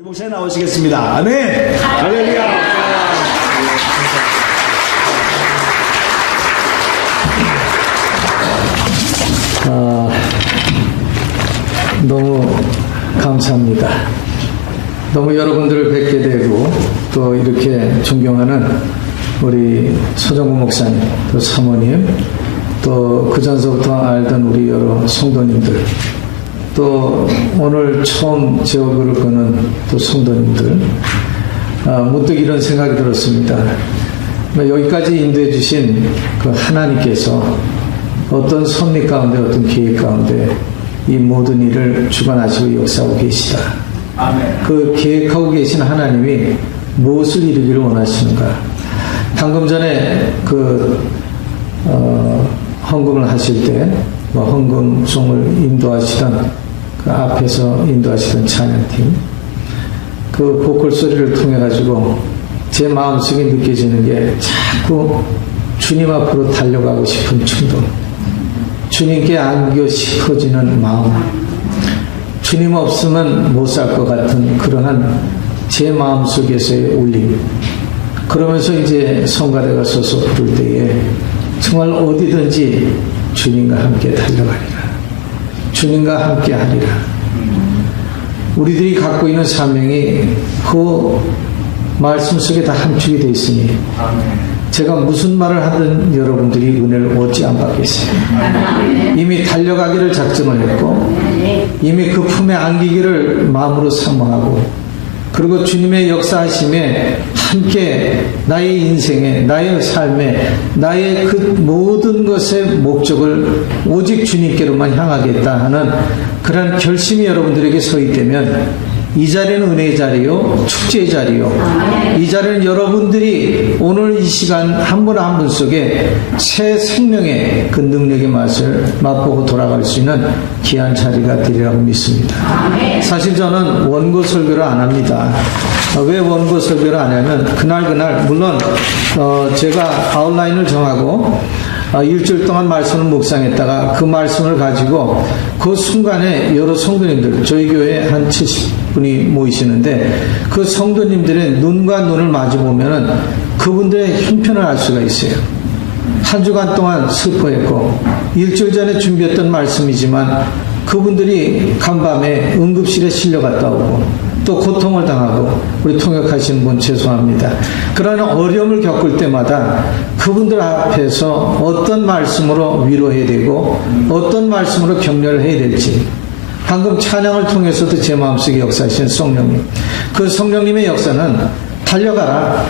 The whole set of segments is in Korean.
목사님 나오시겠습니다. 아멘. 할렐루야. 너무 감사합니다. 너무 여러분들을 뵙게 되고 또 이렇게 존경하는 우리 서정구 목사님, 또 사모님, 또 그전서부터 알던 우리 여러 성도님들, 또 오늘 처음 제 얼굴을 보는 또 성도님들, 문득 이런 생각이 들었습니다. 여기까지 인도해 주신 그 하나님께서 어떤 섭리 가운데, 어떤 계획 가운데 이 모든 일을 주관하시고 역사하고 계시다. 아멘. 그 계획하고 계신 하나님이 무엇을 이루기를 원하시는가? 방금 전에 헌금을 하실 때 헌금송을 인도하시던 그 앞에서 인도하시던 찬양팀, 그 보컬 소리를 통해 가지고 제 마음속에 느껴지는 게 자꾸 주님 앞으로 달려가고 싶은 충동, 주님께 안겨 싶어지는 마음, 주님 없으면 못 살 것 같은 그러한 제 마음속에서의 울림. 그러면서 이제 성가대가 서서 부를 때에 정말 어디든지 주님과 함께 달려가리라, 주님과 함께 하리라. 우리들이 갖고 있는 사명이 그 말씀 속에 다 함축이 되어 있으니 제가 무슨 말을 하든 여러분들이 은혜를 얻지 안 받겠어요. 이미 달려가기를 작정을 했고 이미 그 품에 안기기를 마음으로 사모하고, 그리고 주님의 역사하심에 함께 나의 인생에, 나의 삶에, 나의 그 모든 것의 목적을 오직 주님께로만 향하겠다 하는 그런 결심이 여러분들에게 서기 때면 이 자리는 은혜의 자리요, 축제의 자리요. 이 자리는 여러분들이 오늘 이 시간 한 분 한 분 속에 새 생명의 그 능력의 맛을 맛보고 돌아갈 수 있는 귀한 자리가 되리라고 믿습니다. 사실 저는 원고 설교를 안 합니다. 왜 원고 설교를 안 하냐면 그날 물론 제가 아웃라인을 정하고 일주일 동안 말씀을 묵상했다가 그 말씀을 가지고 그 순간에 여러 성도님들, 저희 교회에 한 70분이 모이시는데 그 성도님들의 눈과 눈을 마주보면은 그분들의 형편을 알 수가 있어요. 한 주간 동안 슬퍼했고 일주일 전에 준비했던 말씀이지만 그분들이 간밤에 응급실에 실려갔다 오고 또 고통을 당하고, 우리 통역하시는 분 죄송합니다. 그러한 어려움을 겪을 때마다 그분들 앞에서 어떤 말씀으로 위로해야 되고 어떤 말씀으로 격려를 해야 될지, 방금 찬양을 통해서도 제 마음속에 역사하신 성령님, 그 성령님의 역사는 달려가라,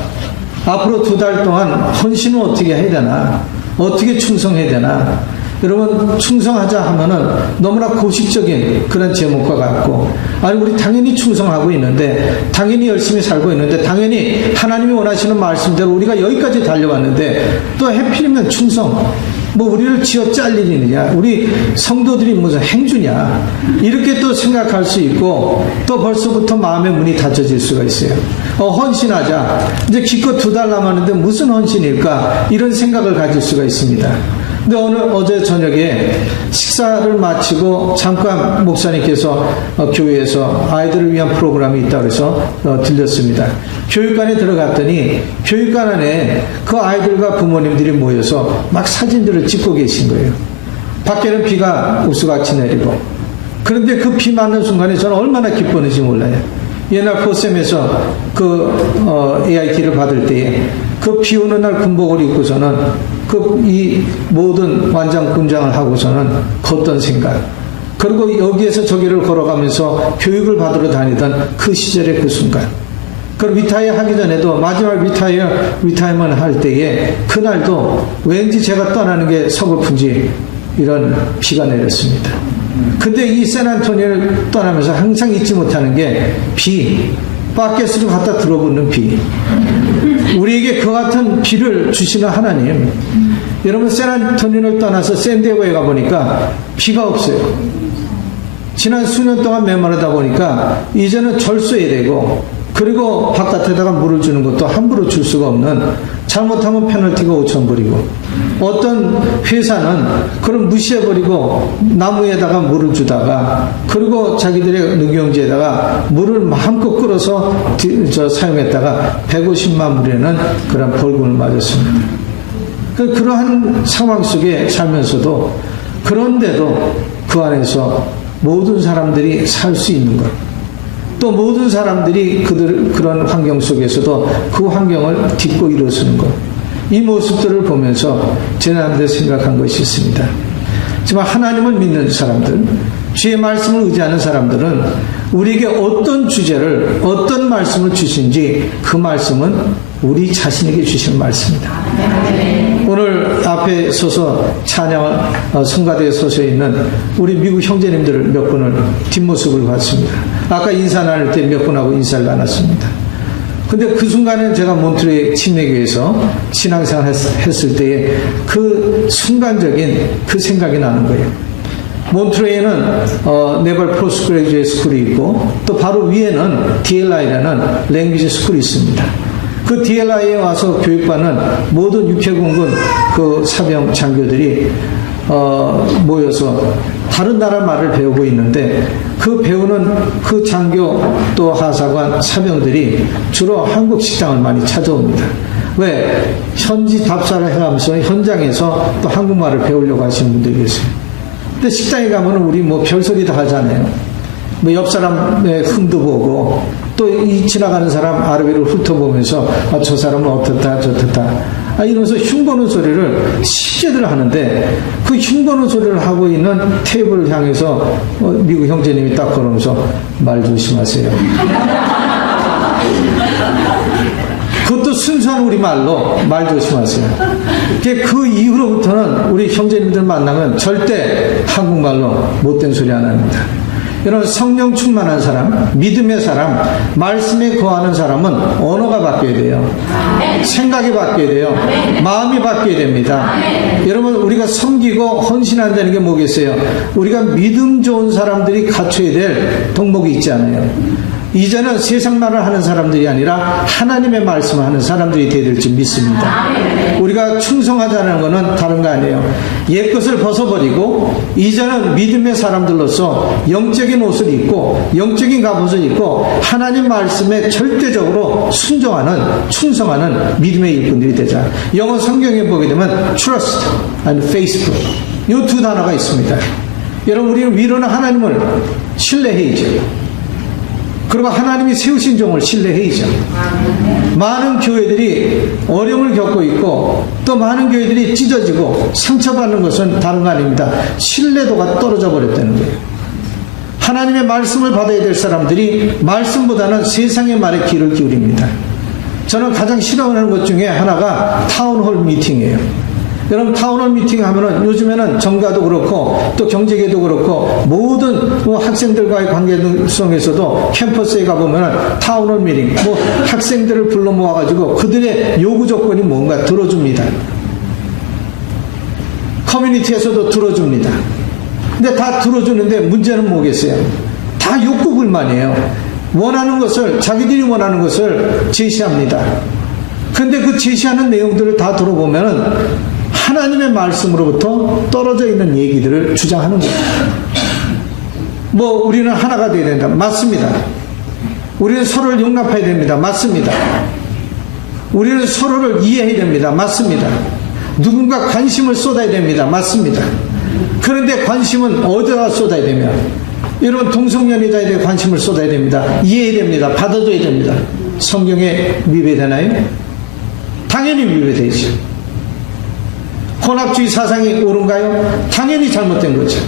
앞으로 2달 동안 헌신을 어떻게 해야 되나, 어떻게 충성해야 되나. 여러분, 충성하자 하면은 너무나 고식적인 그런 제목과 같고, 아니 우리 당연히 충성하고 있는데, 당연히 열심히 살고 있는데, 당연히 하나님이 원하시는 말씀대로 우리가 여기까지 달려왔는데 또 해필이면 충성, 뭐 우리를 쥐어 짤 일이느냐, 우리 성도들이 무슨 행주냐, 이렇게 또 생각할 수 있고, 또 벌써부터 마음의 문이 닫혀질 수가 있어요. 헌신하자, 이제 기껏 2달 남았는데 무슨 헌신일까, 이런 생각을 가질 수가 있습니다. 근데 어제 저녁에 식사를 마치고 잠깐 목사님께서 교회에서 아이들을 위한 프로그램이 있다고 해서 들렸습니다. 교육관에 들어갔더니 교육관 안에 그 아이들과 부모님들이 모여서 막 사진들을 찍고 계신 거예요. 밖에는 비가 우수같이 내리고, 그런데 그 비 맞는 순간에 저는 얼마나 기뻤는지 몰라요. 옛날 포셈에서 AIT를 받을 때에 그 비 오는 날 군복을 입고서는 이 모든 완장 군장을 하고서는 걷던 생각, 그리고 여기에서 저기를 걸어가면서 교육을 받으러 다니던 그 시절의 그 순간, 그리고 리타이어 하기 전에도 마지막 리타이어먼 할 때에 그날도 왠지 제가 떠나는 게 서글픈지 이런 비가 내렸습니다. 근데 이 샌안토니를 떠나면서 항상 잊지 못하는 게 비, 바켓으로 갖다 들어붙는 비. 우리에게 그 같은 비를 주시는 하나님. 여러분, 샌안토니를 떠나서 샌디에고에 가보니까 비가 없어요. 지난 수년 동안 메마르다 보니까 이제는 절수해야 되고, 그리고 바깥에다가 물을 주는 것도 함부로 줄 수가 없는, 잘못하면 페널티가 5,000불이고, 어떤 회사는 그걸 무시해버리고 나무에다가 물을 주다가, 그리고 자기들의 누경지에다가 물을 마음껏 끌어서 사용했다가 150만 불에는 그런 벌금을 맞았습니다. 그러한 상황 속에 살면서도, 그런데도 그 안에서 모든 사람들이 살 수 있는 것, 또 모든 사람들이 그런 환경 속에서도 그 환경을 딛고 일어서는 것, 이 모습들을 보면서 지난번에 생각한 것이 있습니다. 하지만 하나님을 믿는 사람들, 주의 말씀을 의지하는 사람들은 우리에게 어떤 주제를, 어떤 말씀을 주신지 그 말씀은 우리 자신에게 주신 말씀입니다. 오늘 앞에 서서 찬양 성가대에 서서 있는 우리 미국 형제님들 몇 분을 뒷모습을 봤습니다. 아까 인사 나눌 때 몇 분하고 인사를 나눴습니다. 근데 그 순간에 제가 몬트레이 침례교회에서 신앙생활 했을 때에 그 순간적인 그 생각이 나는 거예요. 몬트레이는 네벌 포스트그레이주에이트 스쿨이 있고, 또 바로 위에는 DLI라는 랭귀지 스쿨이 있습니다. 그 DLI에 와서 교육받는 모든 육해공군 그 사병 장교들이 모여서 다른 나라 말을 배우고 있는데, 그 배우는 그 장교 또 하사관 사병들이 주로 한국 식당을 많이 찾아옵니다. 왜? 현지 답사를 해가면서 현장에서 또 한국말을 배우려고 하시는 분들이 계세요. 근데 식당에 가면 우리 뭐 별소리 다 하잖아요. 뭐 옆 사람의 흥도 보고, 또 이 지나가는 사람 아르비를 훑어보면서 저 사람은 어떻다 저렇다 이러면서 흉보는 소리를 쉽게들 하는데, 그 흉보는 소리를 하고 있는 테이블을 향해서 미국 형제님이 딱 걸으면서 말 조심하세요. 그것도 순수한 우리말로 말 조심하세요. 그 이후로부터는 우리 형제님들 만나면 절대 한국말로 못된 소리 안 합니다. 이런 성령 충만한 사람, 믿음의 사람, 말씀에 거하는 사람은 언어가 바뀌어야 돼요. 생각이 바뀌어야 돼요. 마음이 바뀌어야 됩니다. 여러분, 우리가 섬기고 헌신한다는 게 뭐겠어요? 우리가 믿음 좋은 사람들이 갖춰야 될 덕목이 있지 않아요. 이제는 세상 말을 하는 사람들이 아니라 하나님의 말씀을 하는 사람들이 되어야 될지 믿습니다. 우리가 충성하자는 것은 다른 거 아니에요. 옛것을 벗어버리고 이제는 믿음의 사람들로서 영적인 옷을 입고 영적인 갑옷을 입고 하나님 말씀에 절대적으로 순종하는, 충성하는 믿음의 일꾼들이 되자. 영어 성경에 보게 되면 trust and faithful, 이 두 단어가 있습니다. 여러분, 우리는 위로는 하나님을 신뢰해야죠. 그리고 하나님이 세우신 종을 신뢰해야죠. 많은 교회들이 어려움을 겪고 있고, 또 많은 교회들이 찢어지고 상처받는 것은 다른 거 아닙니다. 신뢰도가 떨어져 버렸다는 거예요. 하나님의 말씀을 받아야 될 사람들이 말씀보다는 세상의 말에 귀를 기울입니다. 저는 가장 싫어하는 것 중에 하나가 타운홀 미팅이에요. 여러분, 타운홀 미팅 하면은 요즘에는 정가도 그렇고 또 경제계도 그렇고 모든 학생들과의 관계성에서도 캠퍼스에 가보면은 타운홀 미팅, 학생들을 불러 모아가지고 그들의 요구 조건이 뭔가 들어줍니다. 커뮤니티에서도 들어줍니다. 근데 다 들어주는데 문제는 뭐겠어요? 다 욕구 불만이에요. 원하는 것을, 자기들이 원하는 것을 제시합니다. 근데 그 제시하는 내용들을 다 들어보면은 하나님의 말씀으로부터 떨어져 있는 얘기들을 주장하는 거예요. 우리는 하나가 되어야 된다. 맞습니다. 우리는 서로를 용납해야 됩니다. 맞습니다. 우리는 서로를 이해해야 됩니다. 맞습니다. 누군가 관심을 쏟아야 됩니다. 맞습니다. 그런데 관심은 어디다 쏟아야 되며, 이런 동성연애자에 대해 관심을 쏟아야 됩니다. 이해해야 됩니다. 받아줘야 됩니다. 성경에 위배되나요? 당연히 위배되죠. 혼합주의 사상이 옳은가요? 당연히 잘못된 거죠.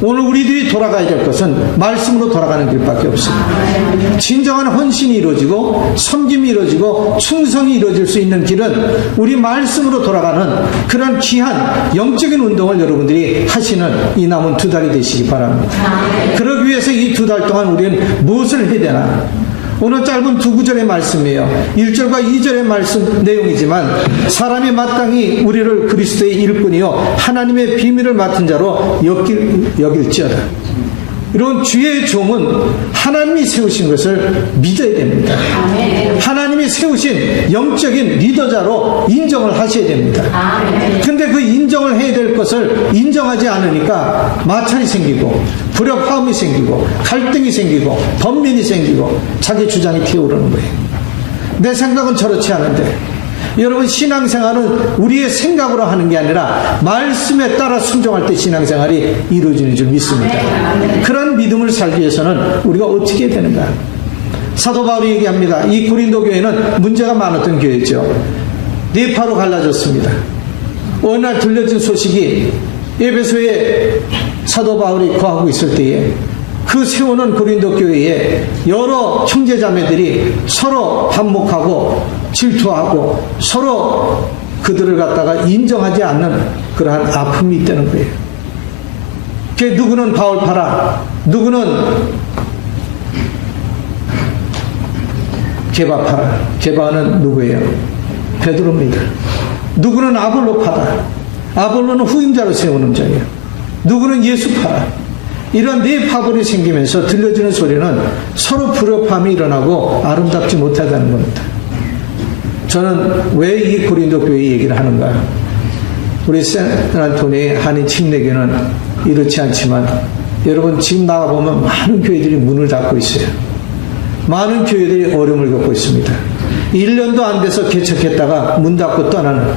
오늘 우리들이 돌아가야 될 것은 말씀으로 돌아가는 길밖에 없습니다. 진정한 헌신이 이루어지고 섬김이 이루어지고 충성이 이루어질 수 있는 길은 우리 말씀으로 돌아가는 그런 귀한 영적인 운동을 여러분들이 하시는 이 남은 2달이 되시기 바랍니다. 그러기 위해서 이 2달 동안 우리는 무엇을 해야 되나? 오늘 짧은 2구절의 말씀이에요. 1절과 2절의 말씀 내용이지만, 사람이 마땅히 우리를 그리스도의 일꾼이요 하나님의 비밀을 맡은 자로 여길지어다. 이런 주의 종은 하나님이 세우신 것을 믿어야 됩니다. 하나님이 세우신 영적인 리더자로 인정을 하셔야 됩니다. 근데 그 인정을 해야 될 것을 인정하지 않으니까 마찰이 생기고 불협화음이 생기고 갈등이 생기고 번민이 생기고 자기 주장이 튀어오르는 거예요. 내 생각은 저렇지 않은데, 여러분, 신앙생활은 우리의 생각으로 하는 게 아니라 말씀에 따라 순종할 때 신앙생활이 이루어지는 줄 믿습니다. 그런 믿음을 살기 위해서는 우리가 어떻게 해야 되는가? 사도 바울이 얘기합니다. 이 고린도 교회는 문제가 많았던 교회죠. 네 파로 갈라졌습니다. 어느 날 들려진 소식이 에베소에 사도 바울이 거하고 있을 때에 그 세우는 고린도 교회에 여러 형제자매들이 서로 반목하고 질투하고 서로 그들을 갖다가 인정하지 않는 그러한 아픔이 있다는 거예요. 누구는 바울 파라, 누구는 게바 파라. 게바는 누구예요? 베드로입니다. 누구는 아볼로 파라. 아볼로는 후임자로 세우는 자예요. 누구는 예수 파라. 이런 네 파벌이 생기면서 들려지는 소리는 서로 불협화음이 일어나고 아름답지 못하다는 겁니다. 저는 왜 이 고린도 교회 얘기를 하는가요? 우리 샌안토니의 한인 침례교는 이렇지 않지만 여러분, 지금 나가보면 많은 교회들이 문을 닫고 있어요. 많은 교회들이 어려움을 겪고 있습니다. 1년도 안 돼서 개척했다가 문 닫고 떠나는,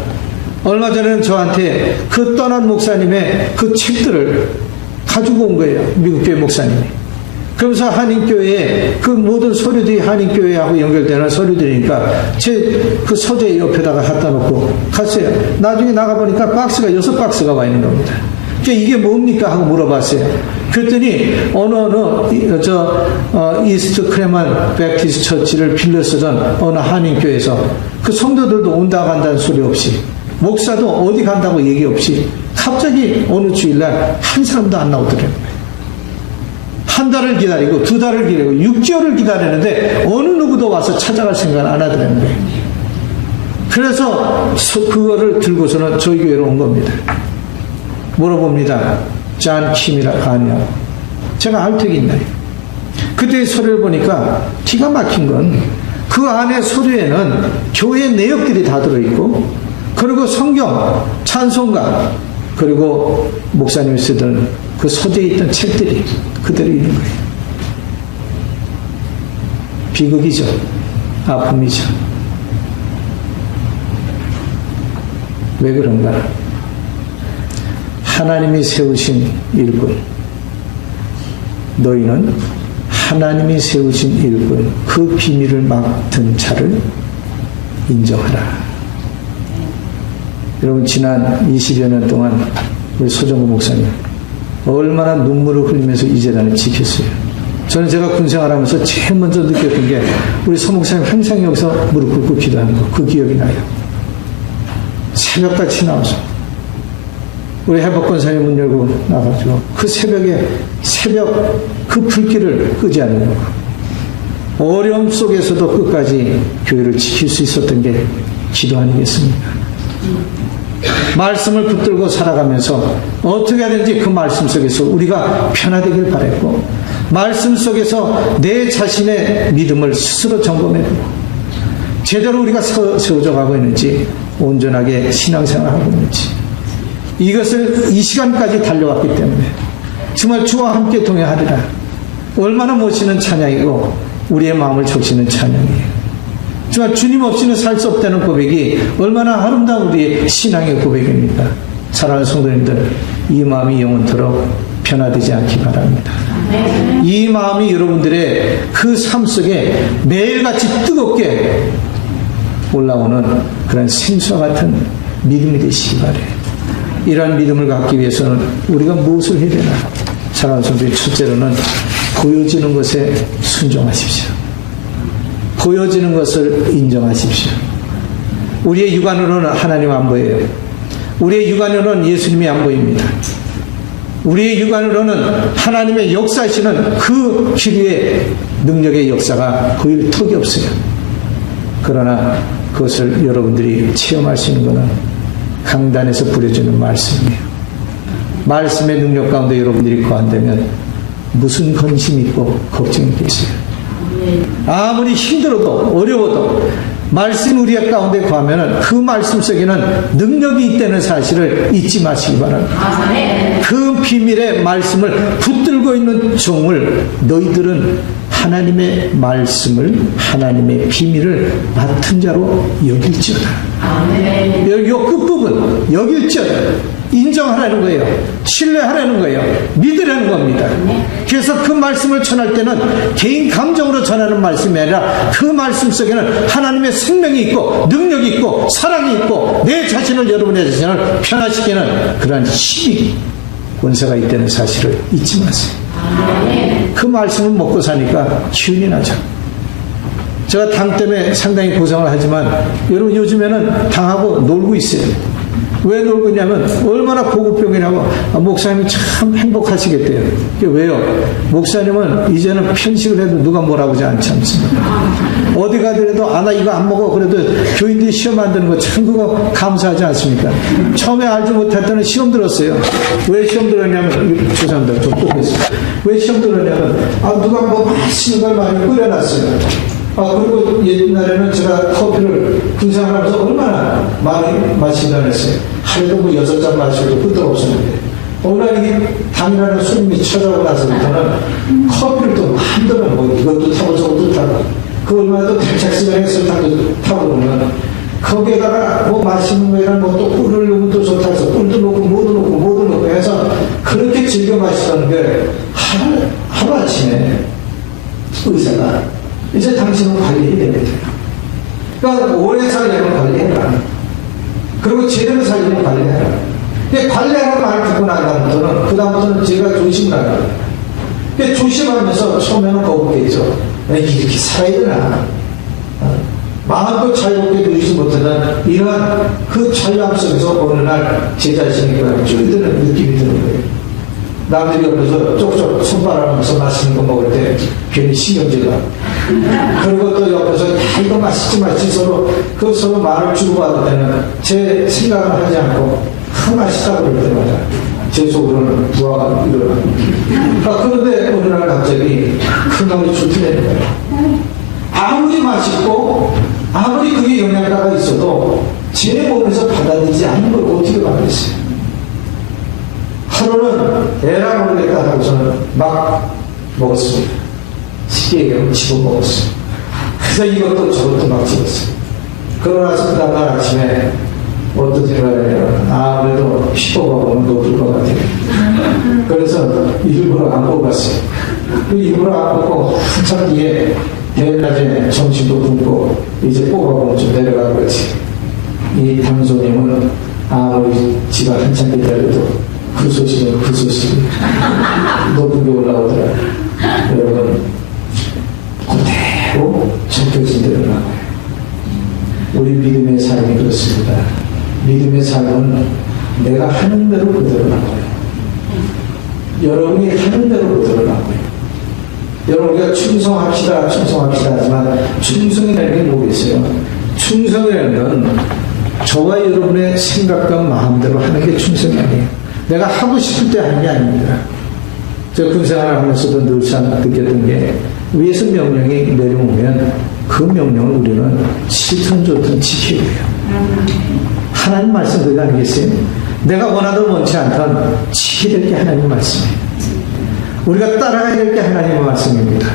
얼마 전에는 저한테 그 떠난 목사님의 그 책들을 가지고 온 거예요. 미국 교회 목사님이. 그러면서 한인교회에 그 모든 서류들이 한인교회하고 연결되는 서류들이니까 제 그 서재 옆에다가 갖다 놓고 갔어요. 나중에 나가보니까 박스가 6박스가 와 있는 겁니다. 이게 뭡니까? 하고 물어봤어요. 그랬더니 이스트 크레만 백티스 처치를 빌려 쓰던 어느 한인교회에서 그 성도들도 온다 간다는 소리 없이, 목사도 어디 간다고 얘기 없이 갑자기 어느 주일날 한 사람도 안 나오더라고요. 한 달을 기다리고 2달을 기다리고 6개월을 기다리는데 어느 누구도 와서 찾아갈 생각을 안 하더라는 거예요. 그래서 그거를 들고서는 저희 교회로 온 겁니다. 물어봅니다. 잔 킴이라고 하냐고. 제가 알턱이 있나요? 그때 서류를 보니까 기가 막힌 건 그 안에 서류에는 교회 내역들이 다 들어있고, 그리고 성경, 찬송가, 그리고 목사님이 쓰던 그 서재에 있던 책들이 그대로 있는 거예요. 비극이죠. 아픔이죠. 왜 그런가? 하나님이 세우신 일꾼, 너희는 하나님이 세우신 일꾼, 그 비밀을 맡은 자를 인정하라. 여러분, 지난 20여 년 동안 우리 소정구 목사님 얼마나 눈물을 흘리면서 이 재단을 지켰어요. 저는 제가 군생활하면서 제일 먼저 느꼈던 게 우리 서 목사님 항상 여기서 무릎 꿇고 기도하는 거, 그 기억이 나요. 새벽같이 나와서 우리 해법권사님 문 열고 나가지고 그 새벽에 그 불길을 끄지 않는 거, 어려움 속에서도 끝까지 교회를 지킬 수 있었던 게 기도 아니겠습니까? 말씀을 붙들고 살아가면서 어떻게 하든지 그 말씀 속에서 우리가 변화되길 바랬고, 말씀 속에서 내 자신의 믿음을 스스로 점검해보고 제대로 우리가 세워져 가고 있는지, 온전하게 신앙생활하고 있는지, 이것을 이 시간까지 달려왔기 때문에 정말 주와 함께 동행하리라, 얼마나 멋있는 찬양이고 우리의 마음을 적시는 찬양이에요. 정말 주님 없이는 살 수 없다는 고백이 얼마나 아름다운 우리의 신앙의 고백입니까? 사랑하는 성도님들, 이 마음이 영원토록 변화되지 않기 바랍니다. 이 마음이 여러분들의 그 삶 속에 매일같이 뜨겁게 올라오는 그런 생수와 같은 믿음이 되시기 바래요. 이러한 믿음을 갖기 위해서는 우리가 무엇을 해야 되나? 사랑하는 성도님, 첫째로는 보여지는 것에 순종하십시오. 보여지는 것을 인정하십시오. 우리의 육안으로는 하나님 안 보여요. 우리의 육안으로는 예수님이 안 보입니다. 우리의 육안으로는 하나님의 역사하시는 그 기류의 능력의 역사가 보일 턱이 없어요. 그러나 그것을 여러분들이 체험할 수 있는 것은 강단에서 부려주는 말씀이에요. 말씀의 능력 가운데 여러분들이 거한다면 무슨 관심 있고 걱정이 있겠어요? 아무리 힘들어도 어려워도 말씀 우리 가운데 구하면 그 말씀 속에는 능력이 있다는 사실을 잊지 마시기 바랍니다. 그 비밀의 말씀을 붙들고 있는 종을 너희들은 하나님의 말씀을 하나님의 비밀을 맡은 자로 여길지어다. 요 끝부분 여길지어다. 인정하라는 거예요. 신뢰하라는 거예요. 믿으라는 겁니다. 그래서 그 말씀을 전할 때는 개인 감정으로 전하는 말씀이 아니라 그 말씀 속에는 하나님의 생명이 있고 능력이 있고 사랑이 있고 내 자신을 여러분의 자신을 변화시키는 그러한 힘이 권세가 있다는 사실을 잊지 마세요. 그 말씀을 먹고 사니까 기운이 나죠. 제가 당 때문에 상당히 고생을 하지만 여러분 요즘에는 당하고 놀고 있어요. 왜 놀고 있냐면 얼마나 고급병이라고 목사님이 참 행복하시겠대요. 왜요? 목사님은 이제는 편식을 해도 누가 뭐라고 하지 않지 않습니까? 어디 가더라도 나 이거 안 먹어 그래도 교인들이 시험 안 드는 거 참 그거 감사하지 않습니까? 처음에 알지 못할 때는 시험 들었어요. 왜 시험 들었냐면 죄송합니다. 좀 또 왜 시험 들었냐면 누가 뭐 맛있는 걸 많이 끓여놨어요. 그리고 옛날에는 제가 커피를 군생활하면서 얼마나 많이 마신다고 했어요. 하루에도 뭐 6잔 마시고도 끄떡 없었는데 어느 날 이게 당이라는 손님이 찾아오고 나서부터는 커피를 또 마음대로 뭐 이것도 타고 저것도 타고 그 얼마나 또 대책시간 해서 타고 보면 거기에다가 뭐 맛있는 거에는 뭐 또 꿀을 넣으면 또 좋다 해서 꿀도 넣고 뭐도 넣고 해서 그렇게 즐겨 마시던 게 하루아침에 의사가 이제 당신은 관리해야 됩니다. 그러니까 오래 살려면 관리해라. 그리고 제대로 살려면 관리해라. 관리하는 말을 듣고 난 다음부터는 그다음부터는 제가 조심을 하라. 조심하면서 처음에는 거북했죠. 이렇게 살아야 되나. 마음껏 자유롭게 누리지 못하는 이러한 그 자유함 속에서 어느 날 제 자신이 쫄드는 느낌이 드는 거예요. 남들이 옆에서 쪽쪽 손바람하면서 맛있는 거 먹을 때 괜히 신경질나. 그리고 또 옆에서 이거 맛있지 서로 말을 주고받을 때는 제 생각을 하지 않고 맛있다고 그럴 때마다 제 속으로는 부하가 일어납니다. 그런데 어느 날 갑자기 큰 놈이 출투되는 거예요. 아무리 맛있고 아무리 그게 영양가가 있어도 제 몸에서 받아들이지 않는 걸 어떻게 받겠어요? 하루는 에라 모르겠다 하고서는 막 먹었습니다. 쉽게 얘기하면 집어먹었어요. 그래서 이것도 저것도 막 집었어요. 그러고 나서 그 다음날 아침에 어떤 생각을 아무래도 피부가 보면 높을 것 같아요. 그래서 일부러 안 뽑았어요. 일부러 안 뽑고 한참 뒤에 내일날에 점심도 굶고 이제 뽑아보면 좀 내려갈 거지. 이 당소님은 아무리 지가 한참 기다려도 그 소식이 높은 게 올라오더라. 여러분 그대로 적혀진 대로 나와요. 우리 믿음의 삶이 그렇습니다. 믿음의 삶은 내가 하는 대로 그대로 나와요. 여러분이 하는 대로 그대로 나와요. 여러분 우리가 충성합시다 하지만 충성이라는 게 뭐겠어요? 충성이라는 건 저와 여러분의 생각과 마음대로 하는 게 충성이 아니에요. 내가 하고 싶을 때 하는 게 아닙니다. 저 군생활을 하면서도 늘상 느꼈던 게 위에서 명령이 내려오면 그 명령을 우리는 싫든 좋든 지켜야 해요. 하나님 말씀 그거 아니겠어요? 내가 원하든 원치 않든 지켜야 될 게 하나님 말씀이에요. 우리가 따라가야 될 게 하나님의 말씀입니다.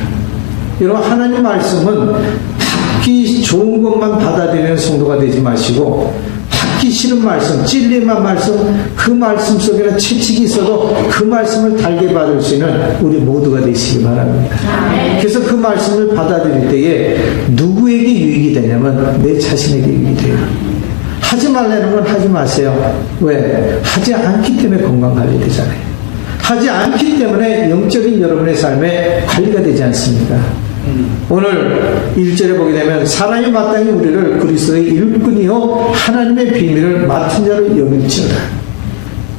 여러분 하나님 말씀은 받기 좋은 것만 받아들이는 성도가 되지 마시고 받기 싫은 말씀, 찔림한 말씀, 그 말씀 속에는 채찍이 있어도 그 말씀을 달게 받을 수 있는 우리 모두가 되시기 바랍니다. 그래서 그 말씀을 받아들일 때에 누구에게 유익이 되냐면 내 자신에게 유익이 돼요. 하지 말라는 건 하지 마세요. 왜? 하지 않기 때문에 건강관리 되잖아요. 하지 않기 때문에 영적인 여러분의 삶에 관리가 되지 않습니까? 오늘 1절에 보게 되면 사람이 마땅히 우리를 그리스도의 일꾼이요 하나님의 비밀을 맡은 자로 여길지어다.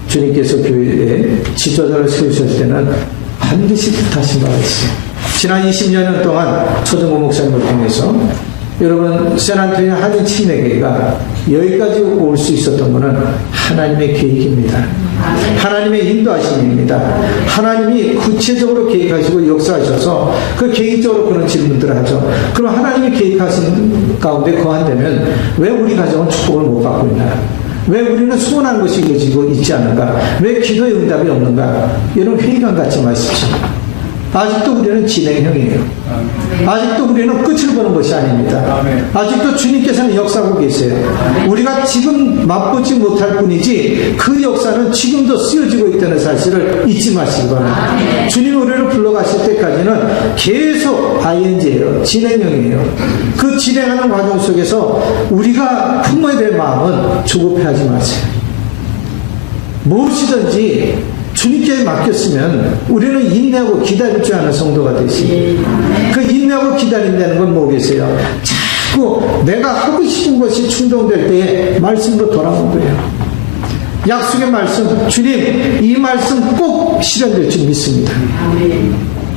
주님께서 교회에 지도자를 세우셨을 때는 반드시 뜻하신 바가 있어요. 지난 20년 동안 초등부 목사님을 통해서 여러분, 샌안토니오 한인 침례교회가 여기까지 올 수 있었던 것은 하나님의 계획입니다. 하나님의 인도하심입니다. 하나님이 구체적으로 계획하시고 역사하셔서 그 개인적으로 그런 질문들을 하죠. 그럼 하나님이 계획하신 가운데 거한다면 왜 우리 가정은 축복을 못 받고 있나? 왜 우리는 소원한 것이 이루어지고 있지 않은가? 왜 기도의 응답이 없는가? 이런 회의감 갖지 마십시오. 아직도 우리는 진행형이에요. 아직도 우리는 끝을 보는 것이 아닙니다. 아직도 주님께서는 역사하고 계세요. 우리가 지금 맛보지 못할 뿐이지 그 역사는 지금도 쓰여지고 있다는 사실을 잊지 마시기 바랍니다. 주님 우리를 불러가실 때까지는 계속 ING예요. 진행형이에요. 그 진행하는 과정 속에서 우리가 품어야 될 마음은 조급해하지 마세요. 무엇이든지 주님께 맡겼으면 우리는 인내하고 기다릴 줄 아는 성도가 되시. 그 인내하고 기다린다는 건 뭐겠어요? 자꾸 내가 하고 싶은 것이 충동될 때에 말씀으로 돌아온 거예요. 약속의 말씀, 주님 이 말씀 꼭 실현될 줄 믿습니다.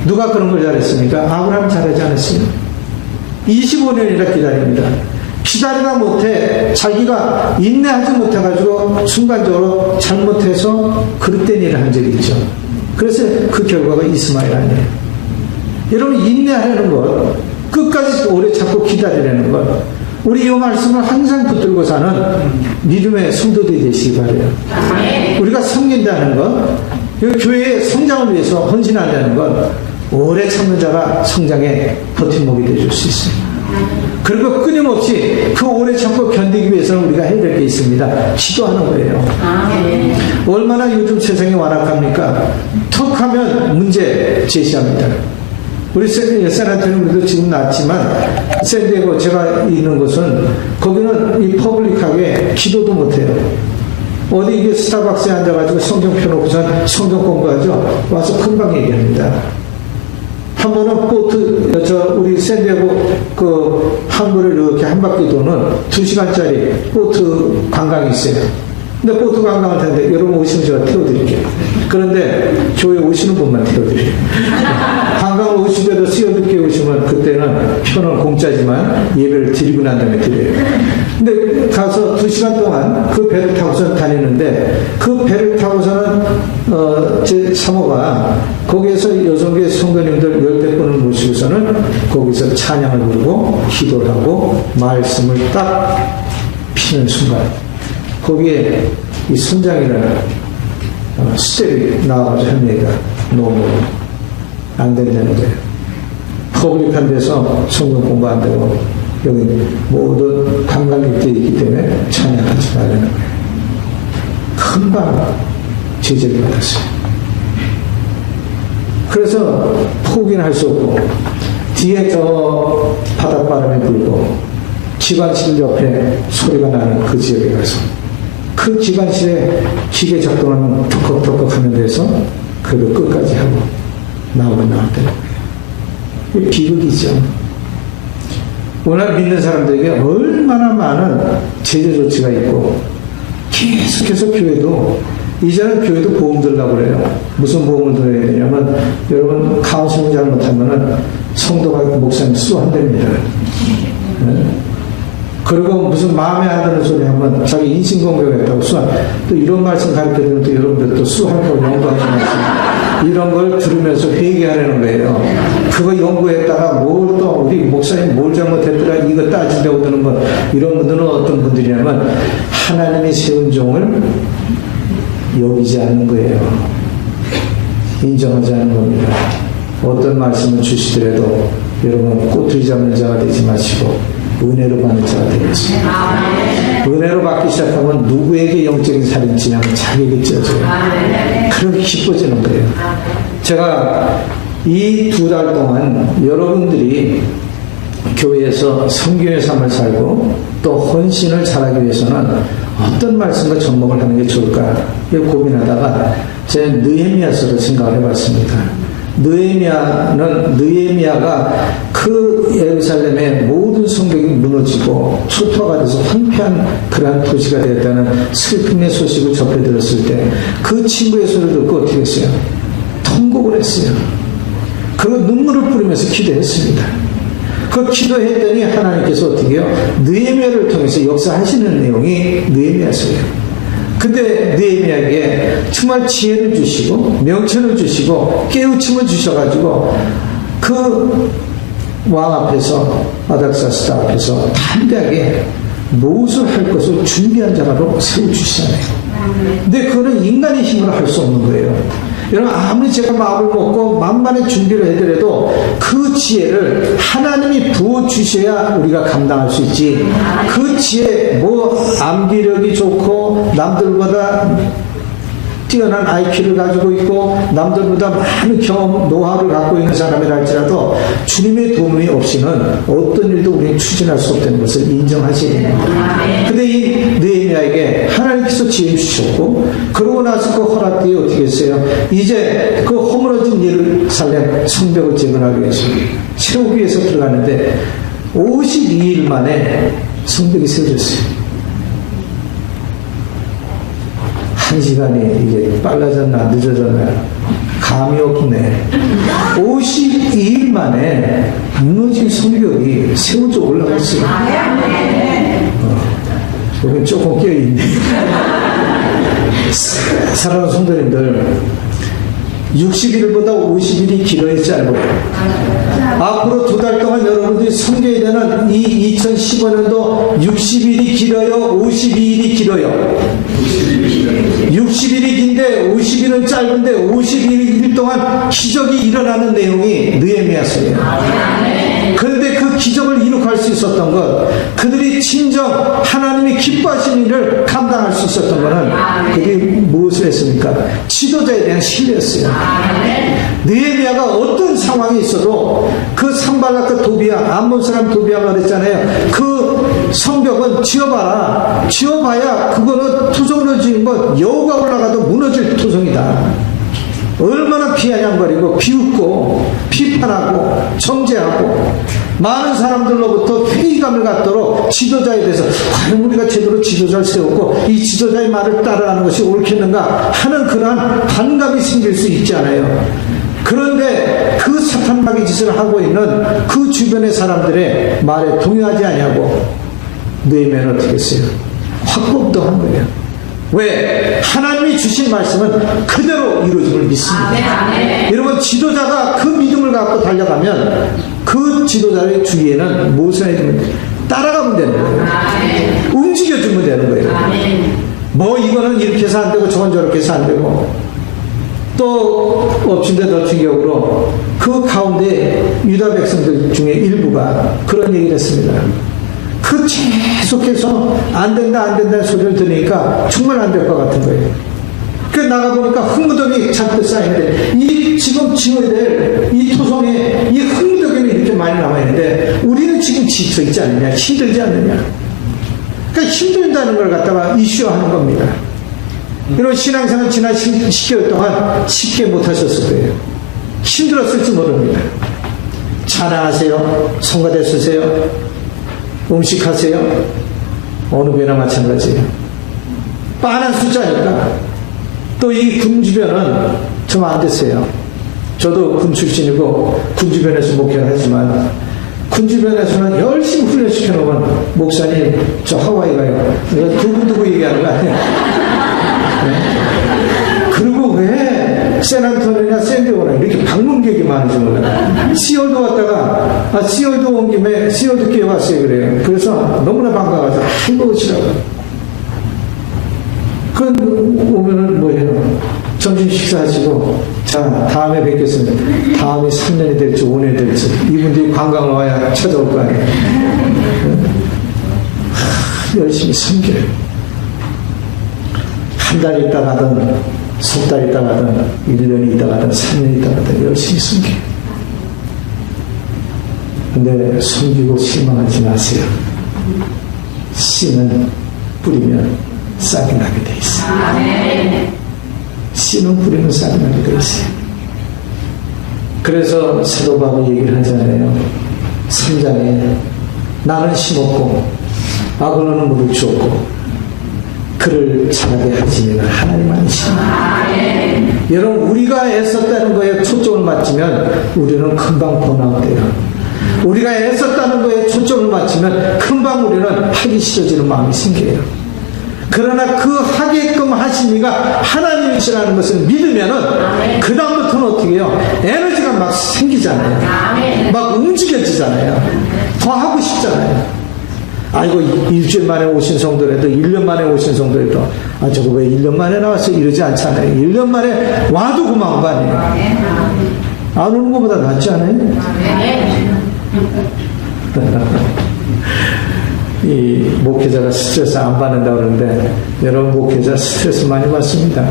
누가 그런 걸 잘했습니까? 아브라함 잘하지 않았습니까? 25년이나 기다립니다. 기다리다 못해 자기가 인내하지 못해가지고 순간적으로 잘못해서 그릇된 일을 한 적이 있죠. 그래서 그 결과가 이스마엘 아니에요. 여러분, 인내하려는 것, 끝까지 오래 참고 기다리려는 것, 우리 이 말씀을 항상 붙들고 사는 믿음의 성도들이 되시기 바라요. 우리가 섬긴다는 것, 교회의 성장을 위해서 헌신한다는 것, 오래 참는 자가 성장의 버팀목이 되어줄 수 있습니다. 그리고 끊임없이 그 오래 참고 견디기 위해서는 우리가 해야 될 게 있습니다. 기도하는 거예요. 얼마나 요즘 세상이 완악합니까? 턱 하면 문제 제시합니다. 우리 샌안토니오도 지금 났지만 샌디에고 제가 있는 곳은 거기는 이 퍼블릭하게 기도도 못해요. 어디 이게 스타벅스에 앉아가지고 성경 펴놓고선 성경 공부하죠. 와서 금방 얘기합니다. 한 번은 우리 샌디에고 그 항구를 이렇게 한 바퀴 도는 2시간짜리 보트 관광이 있어요. 근데 보트 관광을 타는데 여러분 오시면 제가 태워드릴게요. 그런데 교회 오시는 분만 태워드려요. 관광을 오시더라도 수요일께 오시면 그때는 표는 공짜지만 예배를 드리고 난 다음에 드려요. 근데 가서 2시간 동안 그 배를 타고서 다니는데 그 배를 타고서는 제 사모가 거기에서 여성교회 성도님들 10대분을 모시고서는 거기서 찬양을 부르고 기도를 하고 말씀을 딱 피는 순간 거기에 이 선장이라는 스텝이 나와가지고 한 얘기가 너무 안 된다는 거예요. 퍼블릭한 데서 성경 공부 안 되고 여기 모든 관광객들이 있기 때문에 찬양하지 말라는 거예요. 금방 제재를 받았어요. 그래서 포기는 할 수 없고 뒤에 저 바닷바람이 불고 기관실 옆에 소리가 나는 그 지역에 가서 그 기관실에 기계 작동하는 톡톡톡 하는 데서 그걸 끝까지 하고 나왔다는 거예요. 비극이죠. 오늘 믿는 사람들에게 얼마나 많은 제재 조치가 있고 계속해서 교회도 이제는 교회도 보험 들라고 그래요. 무슨 보험을 들어야 되냐면 여러분 카운슬링 잘못하면은 성도가 목사님 수한답니다. 네? 그리고 무슨 마음에 안 드는 소리 하면 자기 인신공격했다고 수한. 또 이런 말씀 가르쳐주면 또 여러분들 또 수할 거 연구하지 마세요. 이런 걸 들으면서 회개하려는 거예요. 그거 연구했다가 뭘 또 우리 목사님 뭘 잘못했더라 이거 따지려고 드는 거. 이런 분들은 어떤 분들이냐면 하나님이 세운 종을 여기지 않는 거예요. 인정하지 않는 겁니다. 어떤 말씀을 주시더라도 여러분 꼬투리 잡는 자가 되지 마시고 은혜로 받는 자가 되겠습니다. 은혜로 받기 시작하면 누구에게 영적인 살인 지냐면 자기에게 찢어져요. 그렇게 기뻐지는 거예요. 제가 이 2달 동안 여러분들이 교회에서 성경의 삶을 살고 또 헌신을 잘하기 위해서는 어떤 말씀과 접목을 하는 게 좋을까 고민하다가 제 느헤미야서를 생각을 해봤습니다. 느헤미야가 그 예루살렘의 모든 성벽이 무너지고 초토화가 돼서 황폐한 그러한 도시가 되었다는 슬픔의 소식을 접해 들었을 때 그 친구의 소리를 듣고 어떻게 했어요? 통곡을 했어요. 그리고 눈물을 뿌리면서 기도했습니다. 그 기도했더니 하나님께서 어떻게 해요? 느헤미야를 통해서 역사하시는 내용이 느헤미야서예요. 근데 느헤미야에게 정말 지혜를 주시고 명철을 주시고 깨우침을 주셔가지고 그 왕 앞에서 아닥사스다 앞에서 담대하게 무엇을 할 것을 준비한 자로 세워주시잖아요. 근데 그거는 인간의 힘으로 할 수 없는 거예요. 여러분 아무리 제가 마음을 먹고 만반의 준비를 해더라도 그 지혜를 하나님이 부어주셔야 우리가 감당할 수 있지. 그 지혜 뭐 암기력이 좋고 남들보다 뛰어난 IQ를 가지고 있고 남들보다 많은 경험, 노하우를 갖고 있는 사람이라 할지라도 주님의 도움이 없이는 어떤 일도 우리는 추진할 수 없다는 것을 인정하셔야 됩니다. 근데 이 느헤미야에게 하나님께서 지혜 주셨고 그러고 나서 그 허락 뒤에 어떻게 했어요? 이제 그 허물어진 예루살렘 성벽을 재건하기 위해서 세우기 위해서 들어갔는데 52일 만에 성벽이 세워졌어요. 한 시간이 이게 빨라졌나 늦어졌나 감이 없네. 52일 만에 무너진 성벽이 세워져 올라갔어요. 여기 조금 깨어있네. 사랑하는 성도님들 60일보다 50일이 길어야 짧아요. 앞으로 2달 동안 여러분들이 섬겨야 되는 이 2015년도 60일이 길어요? 52일이 길어요? 60일이 긴데 50일은 짧은데 52일 동안 기적이 일어나는 내용이 느헤미야서예요. 그런데 그 기적을 이룩할 수 있었던 것, 그들이 진정 하나님이 기뻐하시는 일을 감당할 수 있었던 것은 그들이 무엇을 했습니까? 지도자에 대한 신뢰였어요. 느헤미야가 어떤 상황이 있어도 그 산발락 도비야, 암몬 사람 도비야가 그랬잖아요. 그 성벽은 지어봐라. 지어봐야 그거는 토성으로 지은 건 여우가 올라가도 무너질 토성이다. 얼마나 비아냥거리고 비웃고 비판하고 정죄하고 많은 사람들로부터 회의감을 갖도록 지도자에 대해서 과연 우리가 제대로 지도자를 세우고 이 지도자의 말을 따라가는 것이 옳겠는가 하는 그러한 반감이 생길 수 있잖아요. 그런데 그 사탄마귀 짓을 하고 있는 그 주변의 사람들의 말에 동의하지 않냐고 느헤미야는 어떻게 했어요? 확법도 한 거예요. 왜? 하나님이 주신 말씀은 그대로 이루어짐을 믿습니다. 여러분 지도자가 그 믿음을 갖고 달려가면 그 지도자의 주위에는 무엇을 해야 됩니까? 따라가면 되는 거예요. 움직여주면 되는 거예요. 뭐 이거는 이렇게 해서 안 되고 저건 저렇게 해서 안 되고 또 엎친데 덮친 격으로 그 가운데 유다 백성들 중에 일부가 그런 얘기를 했습니다. 그 계속해서 안 된다는 소리를 들으니까 정말 안 될 것 같은 거예요. 그 나가보니까 흙무더기 잔뜩 쌓이는데 이 지금 지어야 될 이 토성에 이 흙무더기는 이렇게 많이 남아있는데 우리는 지금 지쳐 있지 않느냐, 힘들지 않느냐. 그러니까 힘들다는 걸 갖다가 이슈화하는 겁니다. 이런 신앙생활 지난 10개월 동안 쉽게 못하셨을 거예요. 힘들었을지 모릅니다. 찬양하세요. 성가대 쓰세요. 음식하세요. 어느 배나 마찬가지예요. 빤한 숫자니까. 또 이 군 주변은 좀 안 됐어요. 저도 군 출신이고 군 주변에서 목회를 하지만 군 주변에서는 열심히 훈련시켜 놓으면 목사님 저 하와이 가요. 두고 얘기하는 거 아니에요. 네? 그리고 왜 샌안토니나 샌디오나 이렇게 방문객이 많은지 몰라요. 시월도 왔다가 시월도 온 김에 시월도 끼어왔어요 그래요. 그래서 너무나 반가워서 한번 오시라고. 그 오면은 뭐예요? 점심 식사하시고 자 다음에 뵙겠습니다. 다음에 3년이 될지 5년이 될지 이분들이 관광을 와야 찾아올 거 아니에요. 열심히 섬겨요. 한 달 있다 가든 석 달 있다 가든 1년이 있다 가든 3년 있다 가든 열심히 섬겨요. 근데 섬기고 실망하지 마세요. 씨는 뿌리면 싹이 나게 돼 있어요. 씨는 뿌리면 싹이 나게 돼 있어요. 그래서 사도 바울이 얘기를 하잖아요. 3장에 나는 심었고 아브라함은 물을 주었고 그를 자라게 하시는 하나님 아니십니까? 여러분 우리가 애썼다는 거에 초점을 맞추면 우리는 금방 번아웃돼요. 우리가 애썼다는 거에 초점을 맞추면 금방 우리는 하기 싫어지는 마음이 생겨요. 그러나 그 하게끔 하신 이가 하나님이시라는 것을 믿으면은 그 다음부터는 어떻게 해요? 에너지가 막 생기잖아요. 막 움직여지잖아요. 더 하고 싶잖아요. 아이고, 일주일 만에 오신 성도라도 1년 만에 오신 성도라도 저거 왜 1년 만에 나와서 이러지 않잖아요. 1년 만에 와도 고마운 거 아니에요. 안 오는 것보다 낫지 않아요? 이 목회자가 스트레스 안 받는다고 그러는데 여러분, 목회자 스트레스 많이 받습니다.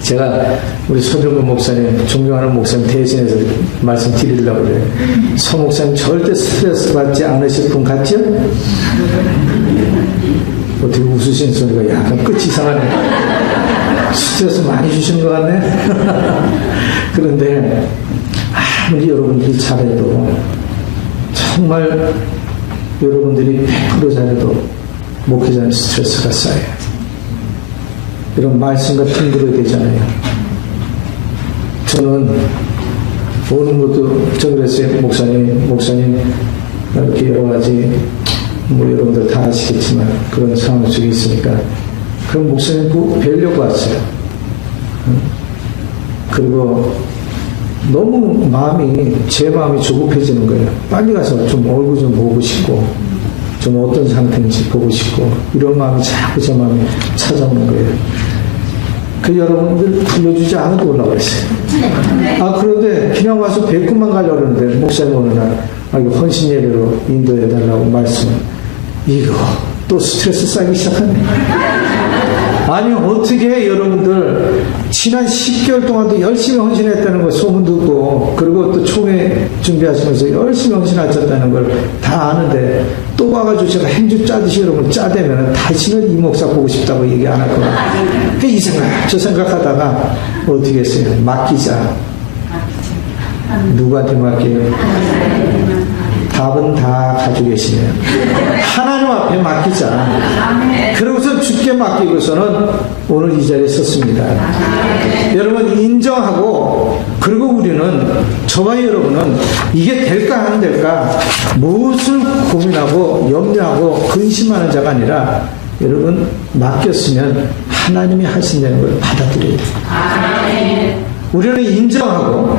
제가 우리 손정근 목사님, 존경하는 목사님 대신해서 말씀드리려고 그래요. 서 목사님 절대 스트레스 받지 않으실 분 같죠? 어떻게 웃으시는 소리가 약간 끝이 이상하네. 스트레스 많이 주시는 것 같네. 그런데 아무리 여러분들이 잘해도, 정말 여러분들이 100% 잘해도 목회자는 스트레스가 쌓여요. 이런 말씀과 힘들어야 되잖아요. 저는 오는 것도 저 그랬어요. 목사님 이렇게 여러 가지 여러분들 다 아시겠지만 그런 상황 속에 있으니까 그럼 목사님 꼭 뵈려고 왔어요. 그리고 너무 제 마음이 조급해지는 거예요. 빨리 가서 좀 얼굴 좀 보고 싶고, 좀 어떤 상태인지 보고 싶고, 이런 마음이 자꾸 제 마음에 찾아오는 거예요. 그 여러분들 불러주지 않아도 올라가있어요. 그런데 그냥 와서 뵙고만 가려고 그러는데, 목사님 어느 날, 이거 헌신 예배로 인도해달라고 말씀, 이거 또 스트레스 쌓이기 시작하네. 아니, 어떻게 여러분들 지난 10개월 동안도 열심히 헌신했다는 거 소문 듣고, 그리고 또 총회 준비하시면서 열심히 헌신하셨다는 걸 다 아는데 또 와가지고 제가 행주 짜듯이 여러분 짜대면 다시는 이 목사 보고 싶다고 얘기 안 할 거예요. 이 생각 저 생각하다가 어떻게 했어요? 맡기자. 누구한테 맡겨요? 답은 다 가지고 계시네요. 하나님 앞에 맡기자. 그러고서 주께 맡기고서는 오늘 이 자리에 섰습니다. 여러분, 인정하고, 그리고 우리는, 저와 여러분은 이게 될까 안 될까 무엇을 고민하고 염려하고 근심하는 자가 아니라, 여러분, 맡겼으면 하나님이 하신다는 걸 받아들여야 돼요. 우리는 인정하고,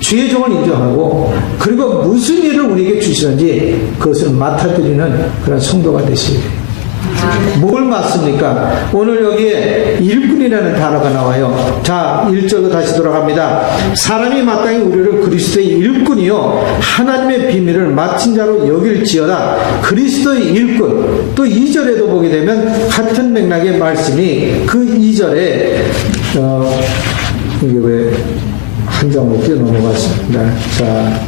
주의 종을 인정하고, 그리고 무슨 일을 우리에게 주시는지 그것을 맡아드리는 그런 성도가 되시게 돼요. 뭘 맡습니까? 오늘 여기에 일꾼이라는 단어가 나와요. 자, 1절로 다시 돌아갑니다. 사람이 마땅히 우리를 그리스도의 일꾼이요 하나님의 비밀을 맡은 자로 여길지어다. 그리스도의 일꾼. 또 2절에도 보게 되면 같은 맥락의 말씀이 그 2절에 이게 왜 한 장으로 뛰어넘어갔습니다. 자,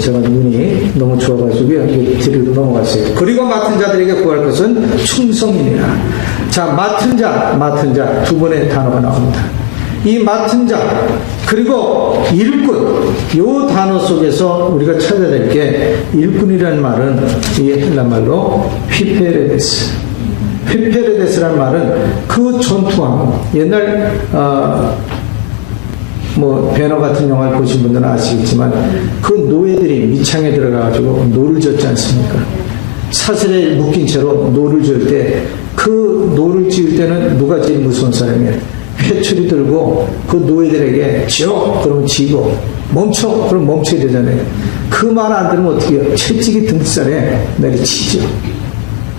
제가 눈이 너무 좋아가지고 이게 뒤로 넘어갔어요. 그리고 맡은 자들에게 구할 것은 충성이니라. 자, 맡은 자 두 번의 단어가 나옵니다. 이 맡은 자 그리고 일꾼, 요 단어 속에서 우리가 찾아야 될 게, 일꾼이라는 말은 이 헬라말로 휘페레데스. 휘페레데스라는 말은 그 전투함, 옛날 배너 같은 영화를 보신 분들은 아시겠지만 그 노예들이 미창에 들어가가지고 노를 젓지 않습니까? 사슬에 묶인 채로 노를 지을 때, 그 노를 지을 때는 누가 제일 무서운 사람이에요? 회초리 들고 그 노예들에게 지어! 그러면 지고, 멈춰! 그럼 멈춰야 되잖아요. 그 말 안 들으면 어떻게 해요? 채찍이 등살에 내리치죠.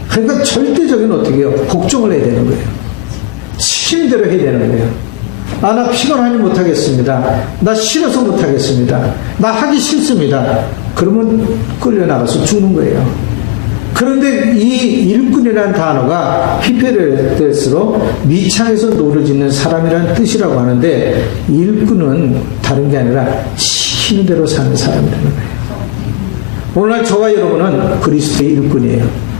그러니까 절대적인 어떻게 해요? 복종을 해야 되는 거예요. 시키는 대로 해야 되는 거예요. 나 피곤하니 못하겠습니다. 나 싫어서 못하겠습니다. 나 하기 싫습니다. 그러면 끌려나가서 죽는 거예요. 그런데 이 일꾼이라는 단어가 히페레데스로 미창에서 노를 짓는 사람이라는 뜻이라고 하는데, 일꾼은 다른 게 아니라 시키는 대로 사는 사람이라는 거예요. 오늘날 저와 여러분은 그리스도의 일꾼이에요.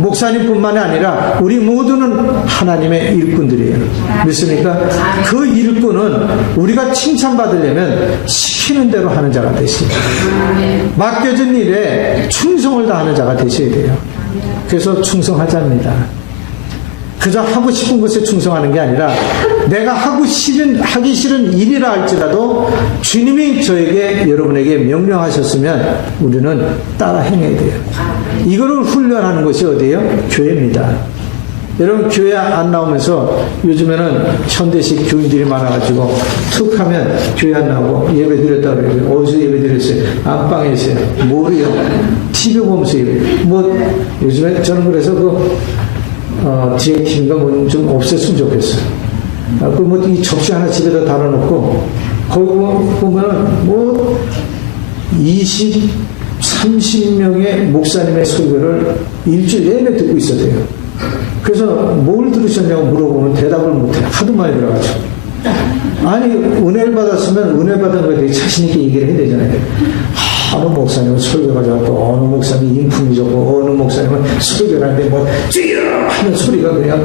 목사님뿐만이 아니라 우리 모두는 하나님의 일꾼들이에요. 믿습니까? 그 일꾼은 우리가 칭찬받으려면 시키는 대로 하는 자가 되시고, 맡겨진 일에 충성을 다하는 자가 되셔야 돼요. 그래서 충성하자입니다. 그저 하고 싶은 것에 충성하는 게 아니라 내가 하기 싫은 일이라 할지라도 주님이 저에게 여러분에게 명령하셨으면 우리는 따라 행해야 돼요. 이거를 훈련하는 것이 어디예요? 교회입니다. 여러분 교회 안 나오면서 요즘에는 현대식 교인들이 많아가지고 툭 하면 교회 안 나오고 예배 드렸다 그래요. 어디서 예배 드렸어요? 안방에 있어요. 뭐래요? TV 보면서 예배. 뭐 요즘에 저는 그래서 디렉팅인가 뭐 좀 없앴으면 좋겠어요. 이 접시 하나 집에다 달아놓고 거기 보면은 20, 30명의 목사님의 설교를 일주일 내내 듣고 있어야 돼요. 그래서 뭘 들으셨냐고 물어보면 대답을 못해요. 하도 많이 들어가지고. 아니 은혜를 받았으면 은혜 받은 거에 대해 자신 있게 얘기를 해야 되잖아요. 어느 목사님은 설교가 좋고 어느 목사님은 인품이 좋고 어느 목사님은 설교를 하는데 쥐어 하는 소리가 그냥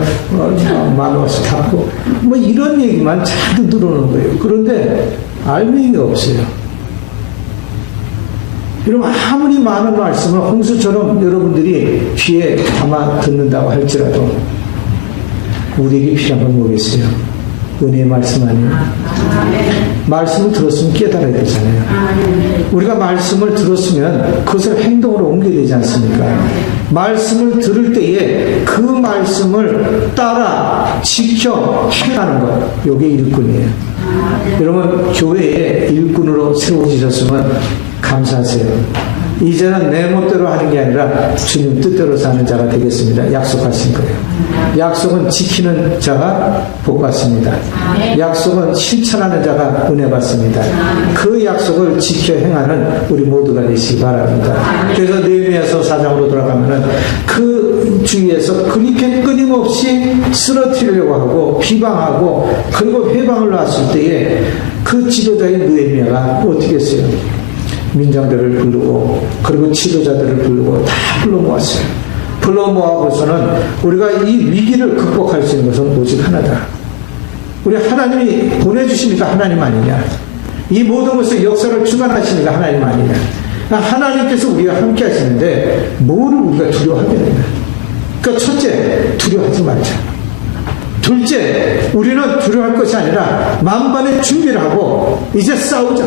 마음에 와서 닿고 이런 얘기만 자주 들어오는 거예요. 그런데 알맹이가 없어요. 여러분 아무리 많은 말씀을 홍수처럼 여러분들이 귀에 담아 듣는다고 할지라도 우리에게 필요한 건 뭐겠어요? 은혜의 말씀 아니에요? 말씀을 들었으면 깨달아야 되잖아요. 우리가 말씀을 들었으면 그것을 행동으로 옮겨야 되지 않습니까? 말씀을 들을 때에 그 말씀을 따라 지켜 행하는 것, 이게 일꾼이에요. 여러분 교회에 일꾼으로 세워지셨으면 감사하세요. 이제는 내 멋대로 하는 게 아니라 주님 뜻대로 사는 자가 되겠습니다. 약속하신 거예요. 약속은 지키는 자가 복 받습니다. 약속은 실천하는 자가 은혜 받습니다. 그 약속을 지켜 행하는 우리 모두가 되시기 바랍니다. 그래서 느헤미야서 4장으로 돌아가면은 그 주위에서 그렇게 끊임없이 쓰러뜨리려고 하고 비방하고 그리고 회방을 놨을 때에 그 지도자인 느헤미야가 어떻게 했어요? 민장들을 부르고 그리고 지도자들을 부르고 다 불러 모았어요. 불러 모아고서는 우리가 이 위기를 극복할 수 있는 것은 오직 하나다. 우리 하나님이 보내주시니까 하나님 아니냐. 이 모든 것을 역사를 주관하시니까 하나님 아니냐. 하나님께서 우리와 함께 하시는데 뭐를 우리가 두려워하겠느냐. 그러니까 첫째, 두려워하지 말자. 둘째, 우리는 두려워할 것이 아니라 만반의 준비를 하고 이제 싸우자.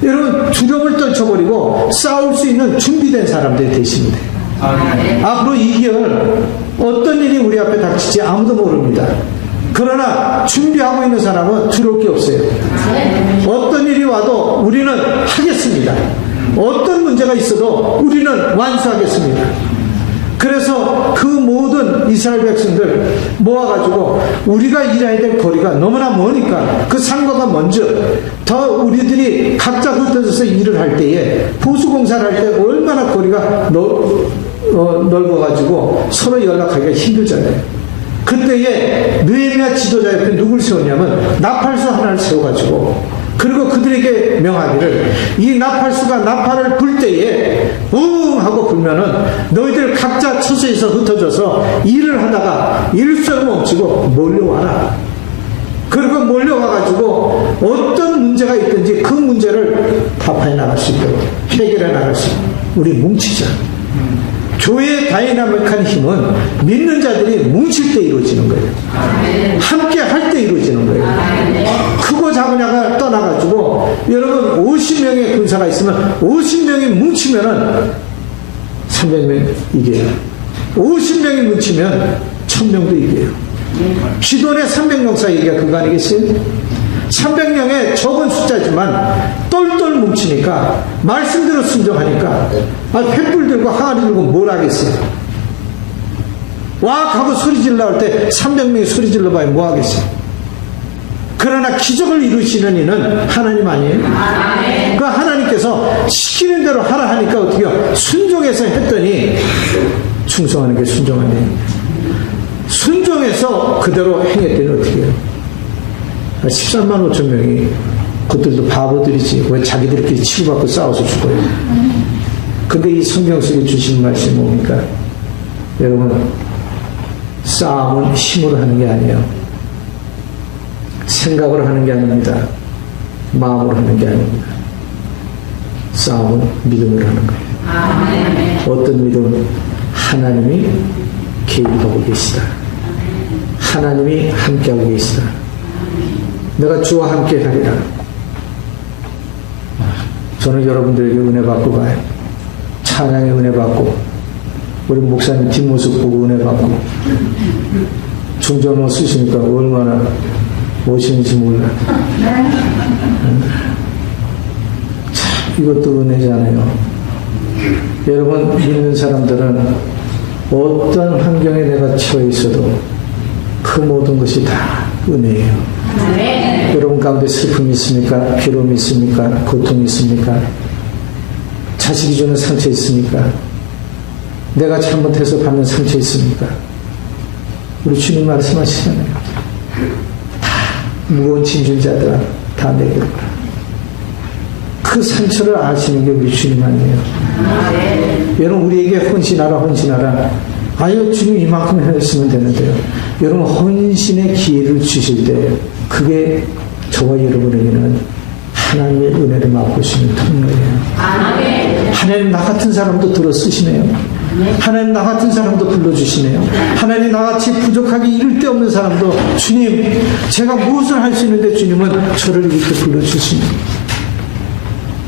여러분 두려움을 떨쳐버리고 싸울 수 있는 준비된 사람들이 되시면 돼요. 앞으로 2개월 어떤 일이 우리 앞에 닥칠지 아무도 모릅니다. 그러나 준비하고 있는 사람은 두려울 게 없어요. 어떤 일이 와도 우리는 하겠습니다. 어떤 문제가 있어도 우리는 완수하겠습니다. 그래서 그 모든 이스라엘 백성들 모아가지고 우리가 일해야 될 거리가 너무나 머니까 그 상과가 먼저 더 우리들이 각자 흩어져서 일을 할 때에 보수공사를 할 때 얼마나 거리가 넓어가지고 서로 연락하기가 힘들잖아요. 그때에 느헤미야 지도자 옆에 누굴 세웠냐면 나팔수 하나를 세워가지고 그리고 그들에게 명하기를 이 나팔수가 나팔을 불 때에 웅 하고 불면은 너희들 각자 처소에서 흩어져서 일을 하다가 일수를 멈추고 몰려와라. 그리고 몰려와가지고 어떤 문제가 있든지 그 문제를 타파해 나갈 수 있도록 해결해 나갈 수 있도록 우리 뭉치자. 교회의 다이나믹한 힘은 믿는 자들이 뭉칠 때 이루어지는 거예요. 함께 할 때 이루어지는 거예요. 크고 작으냐가 떠나가지고 여러분 50명의 군사가 있으면 50명이 뭉치면은 300명 이겨요. 50명이 뭉치면 1000명도 이겨요. 기존의 300명사 얘기가 그거 아니겠어요? 300명의 적은 숫자지만 똘똘 뭉치니까 말씀대로 순종하니까 횃불 들고 항아리 들고 뭘 하겠어요? 와 하고 소리 질러 할 때 300명이 소리 질러 봐야 뭐 하겠어요? 그러나 기적을 이루시는 이는 하나님 아니에요? 그 하나님께서 시키는 대로 하라 하니까 어떻게 해요? 순종해서 했더니 충성하는 게 순종하네. 순종해서 그대로 행했더니 어떻게 해요? 13만 5천 명이 그들도 바보들이지 왜 자기들끼리 치고받고 싸워서 죽어요. 근데 이 성경 속에 주신 말씀이 뭡니까? 여러분 싸움은 힘으로 하는 게 아니에요. 생각으로 하는 게 아닙니다. 마음으로 하는 게 아닙니다. 싸움은 믿음으로 하는 거예요. 어떤 믿음? 하나님이 개입하고 계시다. 하나님이 함께하고 계시다. 내가 주와 함께 가리라. 저는 여러분들에게 은혜 받고 가요. 찬양의 은혜 받고, 우리 목사님 뒷모습 보고 은혜 받고, 중전호 쓰시니까 얼마나 멋있는지 몰라. 참, 이것도 은혜잖아요. 여러분, 믿는 사람들은 어떤 환경에 내가 처해 있어도 그 모든 것이 다 은혜예요. 여러분 가운데 슬픔이 있습니까? 괴로움이 있습니까? 고통이 있습니까? 자식이 주는 상처 있습니까? 내가 잘못해서 받는 상처 있습니까? 우리 주님 말씀하시잖아요. 다 무거운 짐진 자들아 다 내게로 오라. 그 상처를 아시는 게 우리 주님 아니에요. 여러분 우리에게 헌신하라. 아유 주님 이만큼 해줬으면 되는데요. 여러분 헌신의 기회를 주실 때 그게 저와 여러분에게는 하나님의 은혜를 맛보시는 통로예요. 하나님 나 같은 사람도 들어 쓰시네요. 하나님 나 같은 사람도 불러주시네요. 하나님 나같이 부족하게 이를 데 없는 사람도 주님 제가 무엇을 할 수 있는데 주님은 저를 이렇게 불러주십니다.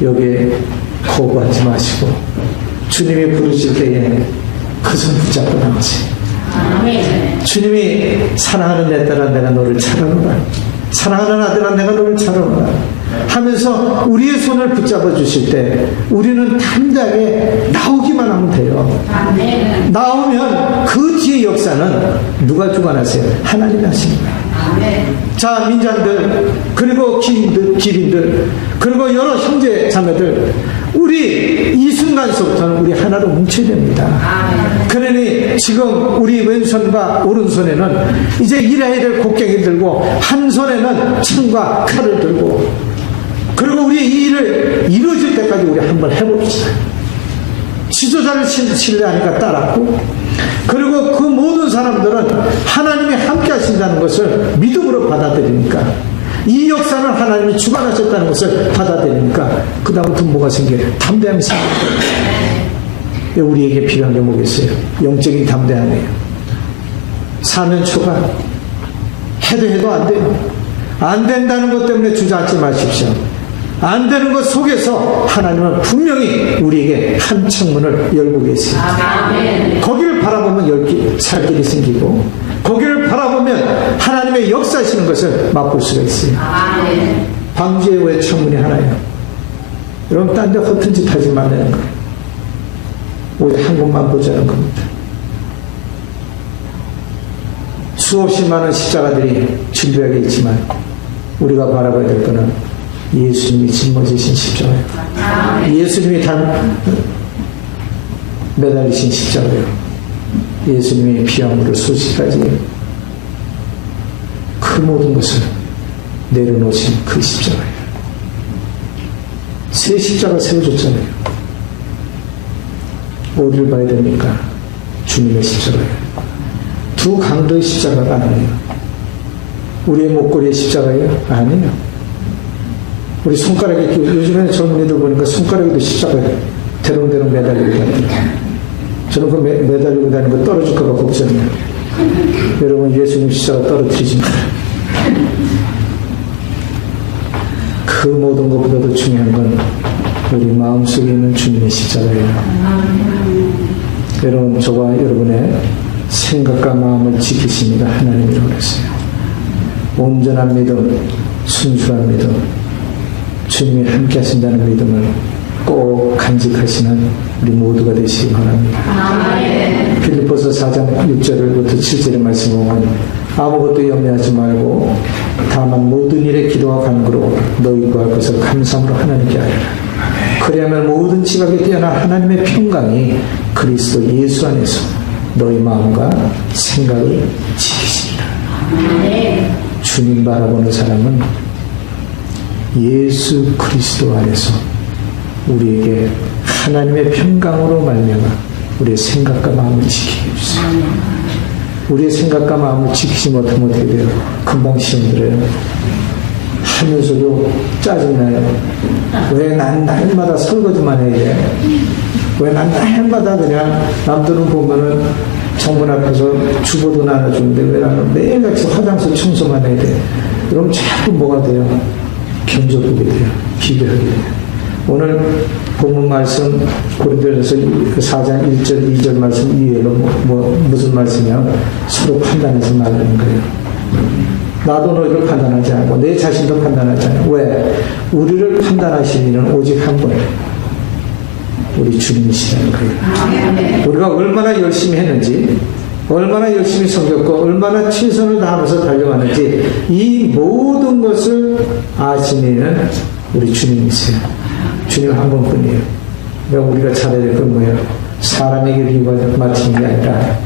여기에 거부하지 마시고 주님이 부르실 때에 그 손 붙잡고 나오세요. 주님이 사랑하는 내 딸아 내가 너를 찾아오라. 사랑하는 아들아 내가 너를 찾아오라 하면서 우리의 손을 붙잡아 주실 때 우리는 담대하게 나오기만 하면 돼요. 나오면 그 뒤의 역사는 누가 주관하세요? 하나님이 하시는 거예요. 자, 민장들 그리고 기린들 그리고 여러 형제 자매들 우리 이 순간서부터는 우리 하나로 뭉쳐야 됩니다. 그러니 지금 우리 왼손과 오른손에는 이제 일해야 될 곡괭이 들고 한 손에는 창과 칼을 들고 그리고 우리 이 일을 이루어질 때까지 우리 한번 해봅시다. 지도자를 신뢰하니까 따랐고 그리고 그 모든 사람들은 하나님이 함께 하신다는 것을 믿음으로 받아들이니까 이 역사는 하나님이 주관하셨다는 것을 받아들이니까 그 다음부터 뭐가 생겨요? 담대함이 생겨요. 우리에게 필요한 게 뭐겠어요? 영적인 담대함이에요. 사면 초가 해도 안 돼요. 안 된다는 것 때문에 주저앉지 마십시오. 안 되는 것 속에서 하나님은 분명히 우리에게 한 창문을 열고 계십니다. 거기를 바라보면 살 길이 생기고 거기를 바라보면 하나님의 역사하시는 것을 맛볼 수가 있어요. 방주에 왜 창문이 하나예요? 여러분 딴 데 허튼 짓 하지 말라는 거예요. 오직 한 곳만 보자는 겁니다. 수없이 많은 십자가들이 질비하게 있지만 우리가 바라봐야 될 것은 예수님이 짊어지신 십자가예요. 예수님이 매달리신 십자가예요. 예수님이 피함으로 쏟기까지 그 모든 것을 내려놓으신 그 십자가예요. 새 십자가 세워줬잖아요. 어디를 봐야 됩니까? 주님의 십자가예요. 두 강도의 십자가가 아니에요. 우리의 목걸이의 십자가예요? 아니에요. 우리 손가락에 요즘에는 젊은이들 보니까 손가락에도 십자가에 대롱대롱 매달리고 다니더라고요. 저는 그 매달리고 다니는 거 떨어질까 봐 걱정해요. 여러분 예수님 십자가 떨어뜨리지 마세요. 그 모든 것보다도 중요한 건 우리 마음속에 있는 주님의 십자가예요. 여러분 저와 여러분의 생각과 마음을 지키십니다. 하나님이라고 그랬어요. 온전한 믿음, 순수한 믿음, 주님이 함께 하신다는 믿음을 꼭 간직하시는 우리 모두가 되시기 바랍니다. 빌립보서 4장 6절부터 7절의 말씀 보면 아무것도 염려하지 말고 다만 모든 일에 기도와 간구로 너희 구할 것을 감사함으로 하나님께 하리라. 그리하면 모든 지각에 뛰어난 하나님의 평강이 그리스도 예수 안에서 너희 마음과 생각을 지키시리라. 주님 바라보는 사람은 예수 그리스도 안에서 우리에게 하나님의 평강으로 말미암아 우리의 생각과 마음을 지키게 해주세요. 우리의 생각과 마음을 지키지 못하면 어떻게 돼요? 금방 시험 들어요. 하면서도 짜증나요. 왜 난 날마다 설거지만 해야 돼? 왜 난 날마다 그냥 남들은 보면은 정문 앞에서 주보도 나눠주는데 왜 나는 매일같이 화장실 청소만 해야 돼? 그럼 자꾸 뭐가 돼요? 견적보게 돼요. 비교하게 돼요. 오늘 본문 말씀 고린도전서 4장 1절 2절 말씀 이외로 무슨 말씀이냐? 서로 판단하지 말라는 거예요. 나도 너희를 판단하지 않고 내 자신도 판단하지 않고. 왜? 우리를 판단하실 이는 오직 한 분이에요. 우리 주님이시라는 거예요. 우리가 얼마나 열심히 했는지, 얼마나 열심히 섬겼고 얼마나 최선을 다하면서 달려왔는지 이 모든 것을 아시는 우리 주님이세요. 주님 한 분뿐이에요. 그러니까 우리가 잘해야 될 건 뭐예요? 사람에게 비유가 맞추는 게 아니라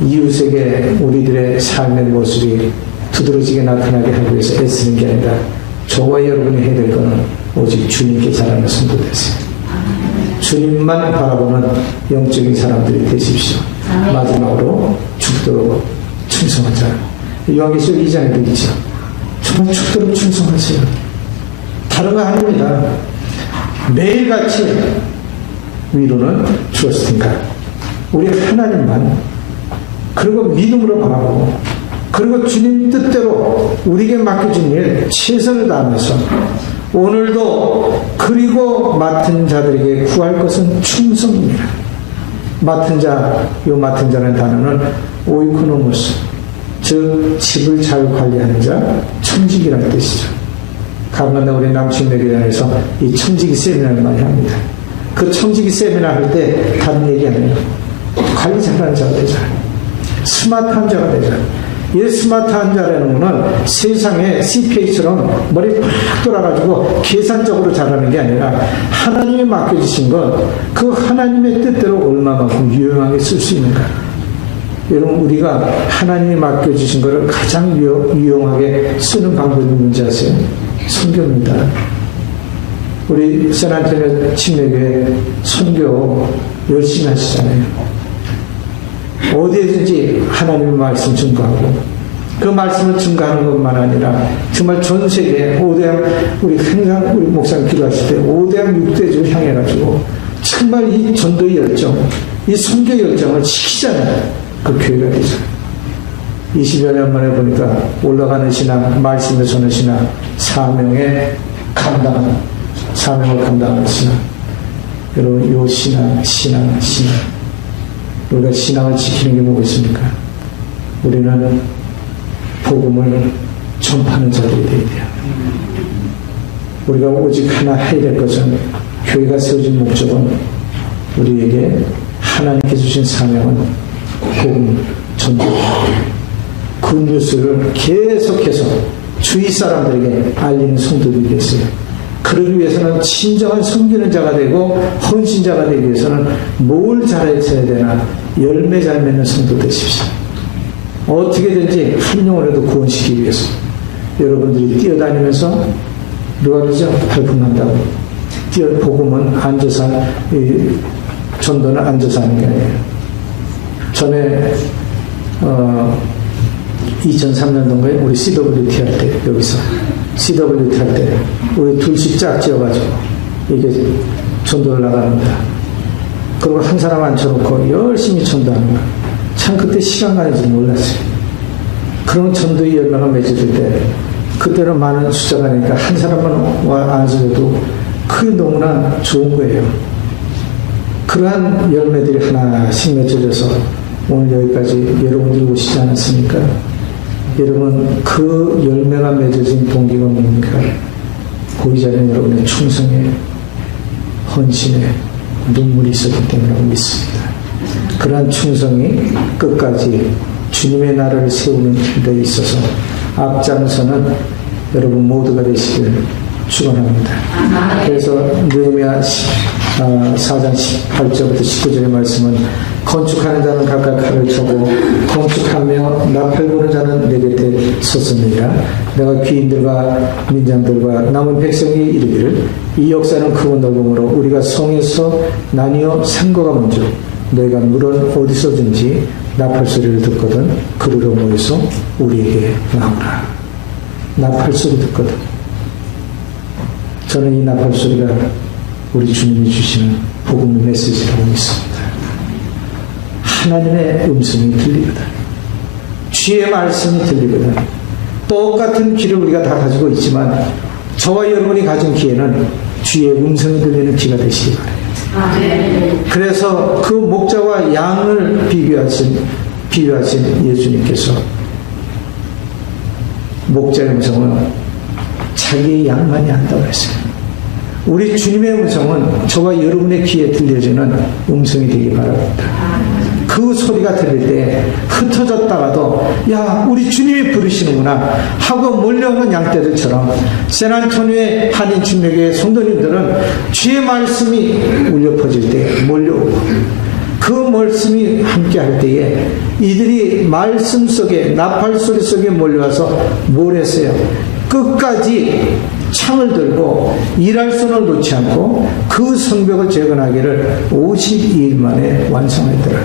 이웃에게 우리들의 삶의 모습이 두드러지게 나타나게 하기 위해서 애쓰는 게 아니라 저와 여러분이 해야 될 것은 오직 주님께 잘하는 성도 되세요. 주님만 바라보는 영적인 사람들이 되십시오. 마지막으로 죽도록 충성하자. 요한계시록 2장에도 있죠. 정말 죽도록 충성하세요. 다른 거 아닙니다. 매일같이 위로는 주었으니까 우리 하나님만, 그리고 믿음으로 바라보고, 그리고 주님 뜻대로 우리에게 맡겨진 일 최선을 다하면서 오늘도, 그리고 맡은 자들에게 구할 것은 충성입니다. 맡은 자, 요 맡은 자라는 단어는 오이코노모스, 즉 집을 잘 관리하는 자, 청직이라는 뜻이죠. 가끔가다 우리 남친내교단에서 이 청지기 세미나를 많이 합니다. 그 청지기 세미나 할 때 다른 얘기 안 해요. 관리 잘하는 자가 되자. 스마트한 자가 되자. 이 스마트한 자라는 거는 세상에 CPA처럼 머리 팍 돌아가지고 계산적으로 잘하는 게 아니라 하나님이 맡겨주신 것, 그 하나님의 뜻대로 얼마만큼 유용하게 쓸 수 있는가. 여러분, 우리가 하나님이 맡겨주신 것을 가장 유용하게 쓰는 방법이 뭔지 아세요? 선교입니다. 우리 샌안토니오 침례교회 선교 열심히 하시잖아요. 어디에든지 하나님의 말씀 증거하고, 그 말씀을 증거하는 것만 아니라 정말 전 세계 5대양, 우리 항상 우리 목사님 기도하실 때 5대양 6대주 향해가지고 정말 이 전도의 열정, 이 선교 열정을 지키잖아요. 그 교회가 되죠. 20여 년 만에 보니까 올라가는 신앙, 말씀에 서는 신앙, 사명을 감당하는 신앙. 여러분, 요 신앙. 우리가 신앙을 지키는 게 뭐겠습니까? 우리는 복음을 전파하는 자들이 되어야 돼요. 우리가 오직 하나 해야 될 것은, 교회가 세워진 목적은 우리에게 하나님께 주신 사명은 복음 전파입니다. 그 뉴스를 계속해서 주위 사람들에게 알리는 성도들이 됐어요. 그러기 위해서는 진정한 섬기는 자가 되고 헌신자가 되기 위해서는 뭘 잘해야 되나? 열매 잘 맺는 성도 되십시오. 어떻게든지 한 영혼에도 구원시키기 위해서 여러분들이 뛰어다니면서, 누가 그러죠? 발품한다고. 복음은 앉아서, 전도는 앉아서 하는 게 아니에요. 전에 2003년도인가에 우리 CWT 할 때, 여기서 CWT 할 때 우리 둘씩 짝 지어가지고 이게 전도를 나갑니다. 그리고 한 사람 앉혀놓고 열심히 전도하는 거야. 참 그때 시간 가는지 몰랐어요. 그런 전도의 열매가 맺어질 때, 그때는 많은 숫자가 되니까 한 사람만 앉아줘도 그게 너무나 좋은 거예요. 그러한 열매들이 하나씩 맺어져서 오늘 여기까지 여러분들이 오시지 않았습니까? 여러분, 그 열매가 맺어진 동기가 뭡니까? 고의자는 여러분의 충성에, 헌신에 눈물이 있었기 때문이라고 믿습니다. 그러한 충성이 끝까지 주님의 나라를 세우는 데 있어서 앞장서는 여러분 모두가 되시길 축원합니다. 그래서 느헤미야 4장 18절부터 19절의 말씀은, 건축하는 자는 각각 칼을 쳐고 건축하며 나팔 부는 자는 내 곁에 섰습니다. 내가 귀인들과 민장들과 남은 백성이 이르기를, 이 역사는 크고 넓음으로 우리가 성에서 나뉘어 산 거가 먼저 너희가 물은 어디서든지 나팔 소리를 듣거든 그리로 모여서 우리에게 나오라. 나팔 소리 듣거든. 저는 이 나팔 소리가 우리 주님이 주시는 복음의 메시지라고 믿습니다. 하나님의 음성이 들리거든. 주의 말씀이 들리거든. 똑같은 귀를 우리가 다 가지고 있지만 저와 여러분이 가진 귀에는 주의 음성이 들리는 귀가 되시기 바랍니다. 그래서 그 목자와 양을 비교하신 예수님께서 목자의 음성은 자기의 양만이 안다고 했어요. 우리 주님의 음성은 저와 여러분의 귀에 들려지는 음성이 되기 바랍니다. 그 소리가 들릴 때 흩어졌다가도 야 우리 주님이 부르시는구나 하고 몰려오는 양떼들처럼 샌안토니오의 한인 침례교회 성도님들은 주의 말씀이 울려 퍼질 때 몰려오고 그 말씀이 함께할 때에 이들이 말씀 속에 나팔 소리 속에 몰려와서 뭘 했어요? 끝까지 창을 들고 일할 손을 놓지 않고 그 성벽을 재건하기를 52일 만에 완성했더라.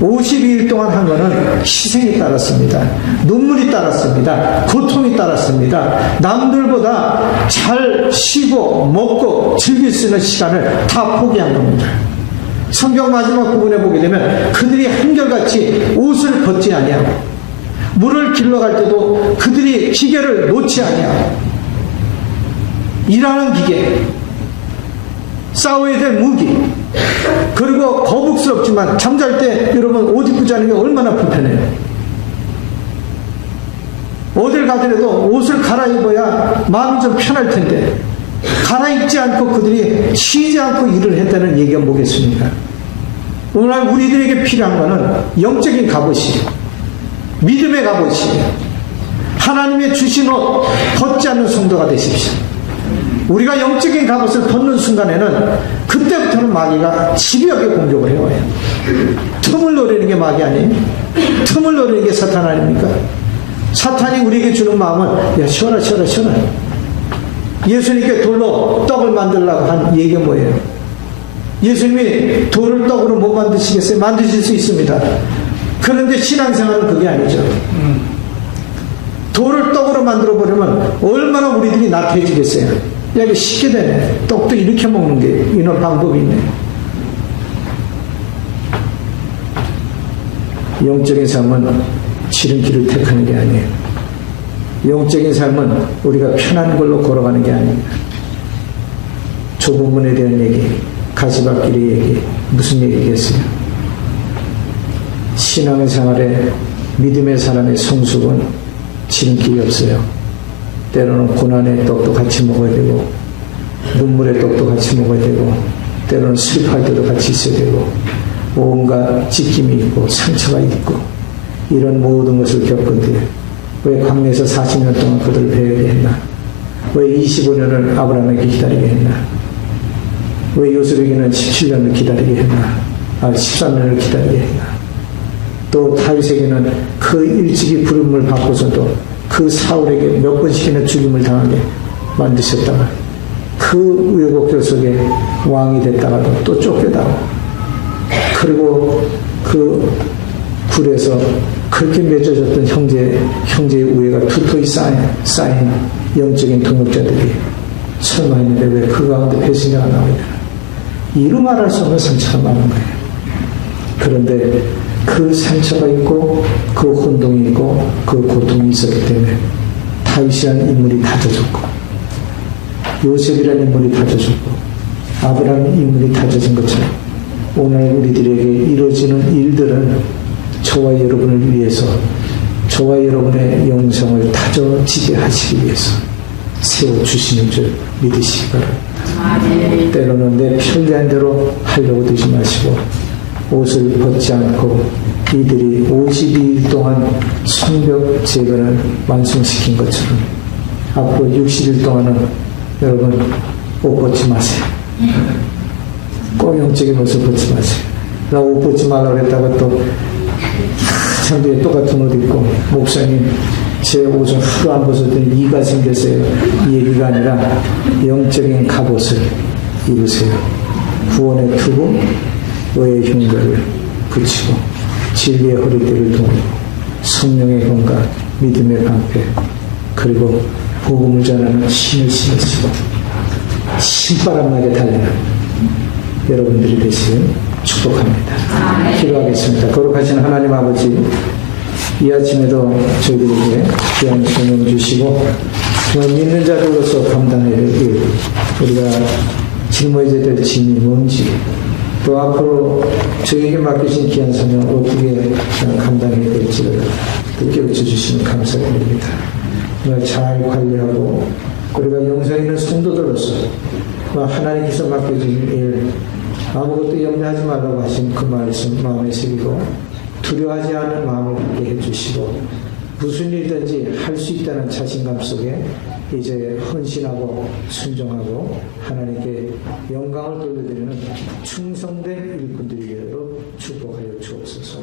52일 동안 한 거는 희생이 따랐습니다. 눈물이 따랐습니다. 고통이 따랐습니다. 남들보다 잘 쉬고 먹고 즐길 수 있는 시간을 다 포기한 겁니다. 성경 마지막 부분에 보게 되면 그들이 한결같이 옷을 벗지 아니하고 물을 길러갈 때도 그들이 기계를 놓지 아니하고 일하는 기계, 싸워야 될 무기, 그리고 거북스럽지만 잠잘 때 여러분 옷 입고 자는 게 얼마나 불편해요. 어딜 가더라도 옷을 갈아입어야 마음이 좀 편할 텐데 갈아입지 않고 그들이 쉬지 않고 일을 했다는 얘기가 뭐겠습니까? 오늘 우리들에게 필요한 것은 영적인 갑옷이에요. 믿음의 갑옷이에요. 하나님의 주신 옷 벗지 않는 성도가 되십시오. 우리가 영적인 갑옷을 벗는 순간에는 그때부터는 마귀가 집요하게 공격을 해와요. 틈을 노리는 게 마귀 아니에요? 틈을 노리는 게 사탄 아닙니까? 사탄이 우리에게 주는 마음은 야 쉬어라 쉬어라 쉬어라. 예수님께 돌로 떡을 만들려고 한 얘기가 뭐예요? 예수님이 돌을 떡으로 못 만드시겠어요? 만드실 수 있습니다. 그런데 신앙생활은 그게 아니죠. 돌을 떡으로 만들어버리면 얼마나 우리들이 나태해지겠어요? 야, 이게 쉽게 되네. 떡도 이렇게 먹는 게 이런 방법이 있네. 영적인 삶은 지름길을 택하는 게 아니에요. 영적인 삶은 우리가 편한 걸로 걸어가는 게 아닙니다. 좁은 문에 대한 얘기, 가시밭길의 얘기, 무슨 얘기겠어요? 신앙생활에 믿음의 사람의 성숙은 지름길이 없어요. 때로는 고난의 떡도 같이 먹어야 되고 눈물의 떡도 같이 먹어야 되고 때로는 슬퍼할 때도 같이 있어야 되고 온갖 찢김이 있고 상처가 있고 이런 모든 것을 겪은데 왜 광야에서 40년 동안 그들을 배우게 했나? 왜 25년을 아브라함에게 기다리게 했나? 왜 요셉에게는 17년을 기다리게 했나? 13년을 기다리게 했나? 또 다윗에게는 그 일찍이 부름을 받고서도 그 사울에게 몇 번씩이나 죽임을 당하게 만드셨다가 그 우여곡절 속에 왕이 됐다가도 또 쫓겨나고 그리고 그 굴에서 그렇게 맺어졌던 형제의 우애가 두터이 쌓인 영적인 동역자들이 설마 했는데 왜 그 가운데 배신자가 나오냐. 이루 말할 수 없는 상처가 많은 거예요. 그런데 그 상처가 있고 그 혼동이 있고 그 고통이 있었기 때문에 다윗이라는 인물이 다져졌고 요셉이라는 인물이 다져졌고 아브라함 인물이 다져진 것처럼 오늘 우리들에게 이루어지는 일들은 저와 여러분을 위해서 저와 여러분의 영성을 다져지게 하시기 위해서 세워주시는 줄 믿으시기 바랍니다. 때로는 내 편리한 대로 하려고 드지 마시고 옷을 벗지 않고 이들이 52일 동안 성벽 재건을 완성시킨 것처럼 앞으로 60일 동안은 여러분 옷 벗지 마세요. 꼭 영적인 옷을 벗지 마세요. 나 옷 벗지 말라고 그랬다가 또 한참 뒤에 똑같은 옷 입고 목사님 제 옷은 하루 안 벗었더니 이가 생겼어요. 이 얘기가 아니라 영적인 갑옷을 입으세요. 구원의 투구 의의 흉배를 붙이고 진리의 허리띠를 두르고 성령의 건강 믿음의 방패 그리고 복음을 전하는 신을 신으시고 신바람 나게 달리는 여러분들이 되시길 축복합니다. 기도하겠습니다. 거룩하신 하나님 아버지, 이 아침에도 저희들에게 귀한 성령 주시고 정말 믿는 자들로서 감당해야 될 일, 우리가 짊어져야 될 짐이 뭔지, 또 앞으로 저에게 맡기신 귀한 사명 어떻게 감당해야 될지를 깨우쳐 주시면 감사드립니다. 정말 잘 관리하고 우리가 영성에 있는 성도들로서 하나님께서 맡겨주신 일, 아무것도 염려하지 말라고 하신 그 말씀 마음에 새기고 두려워하지 않은 마음을 갖게 해주시고 무슨 일든지 할 수 있다는 자신감 속에 이제 헌신하고 순종하고 하나님께 영광을 돌려드리는 충성된 일꾼들이 되도록 축복하여 주옵소서.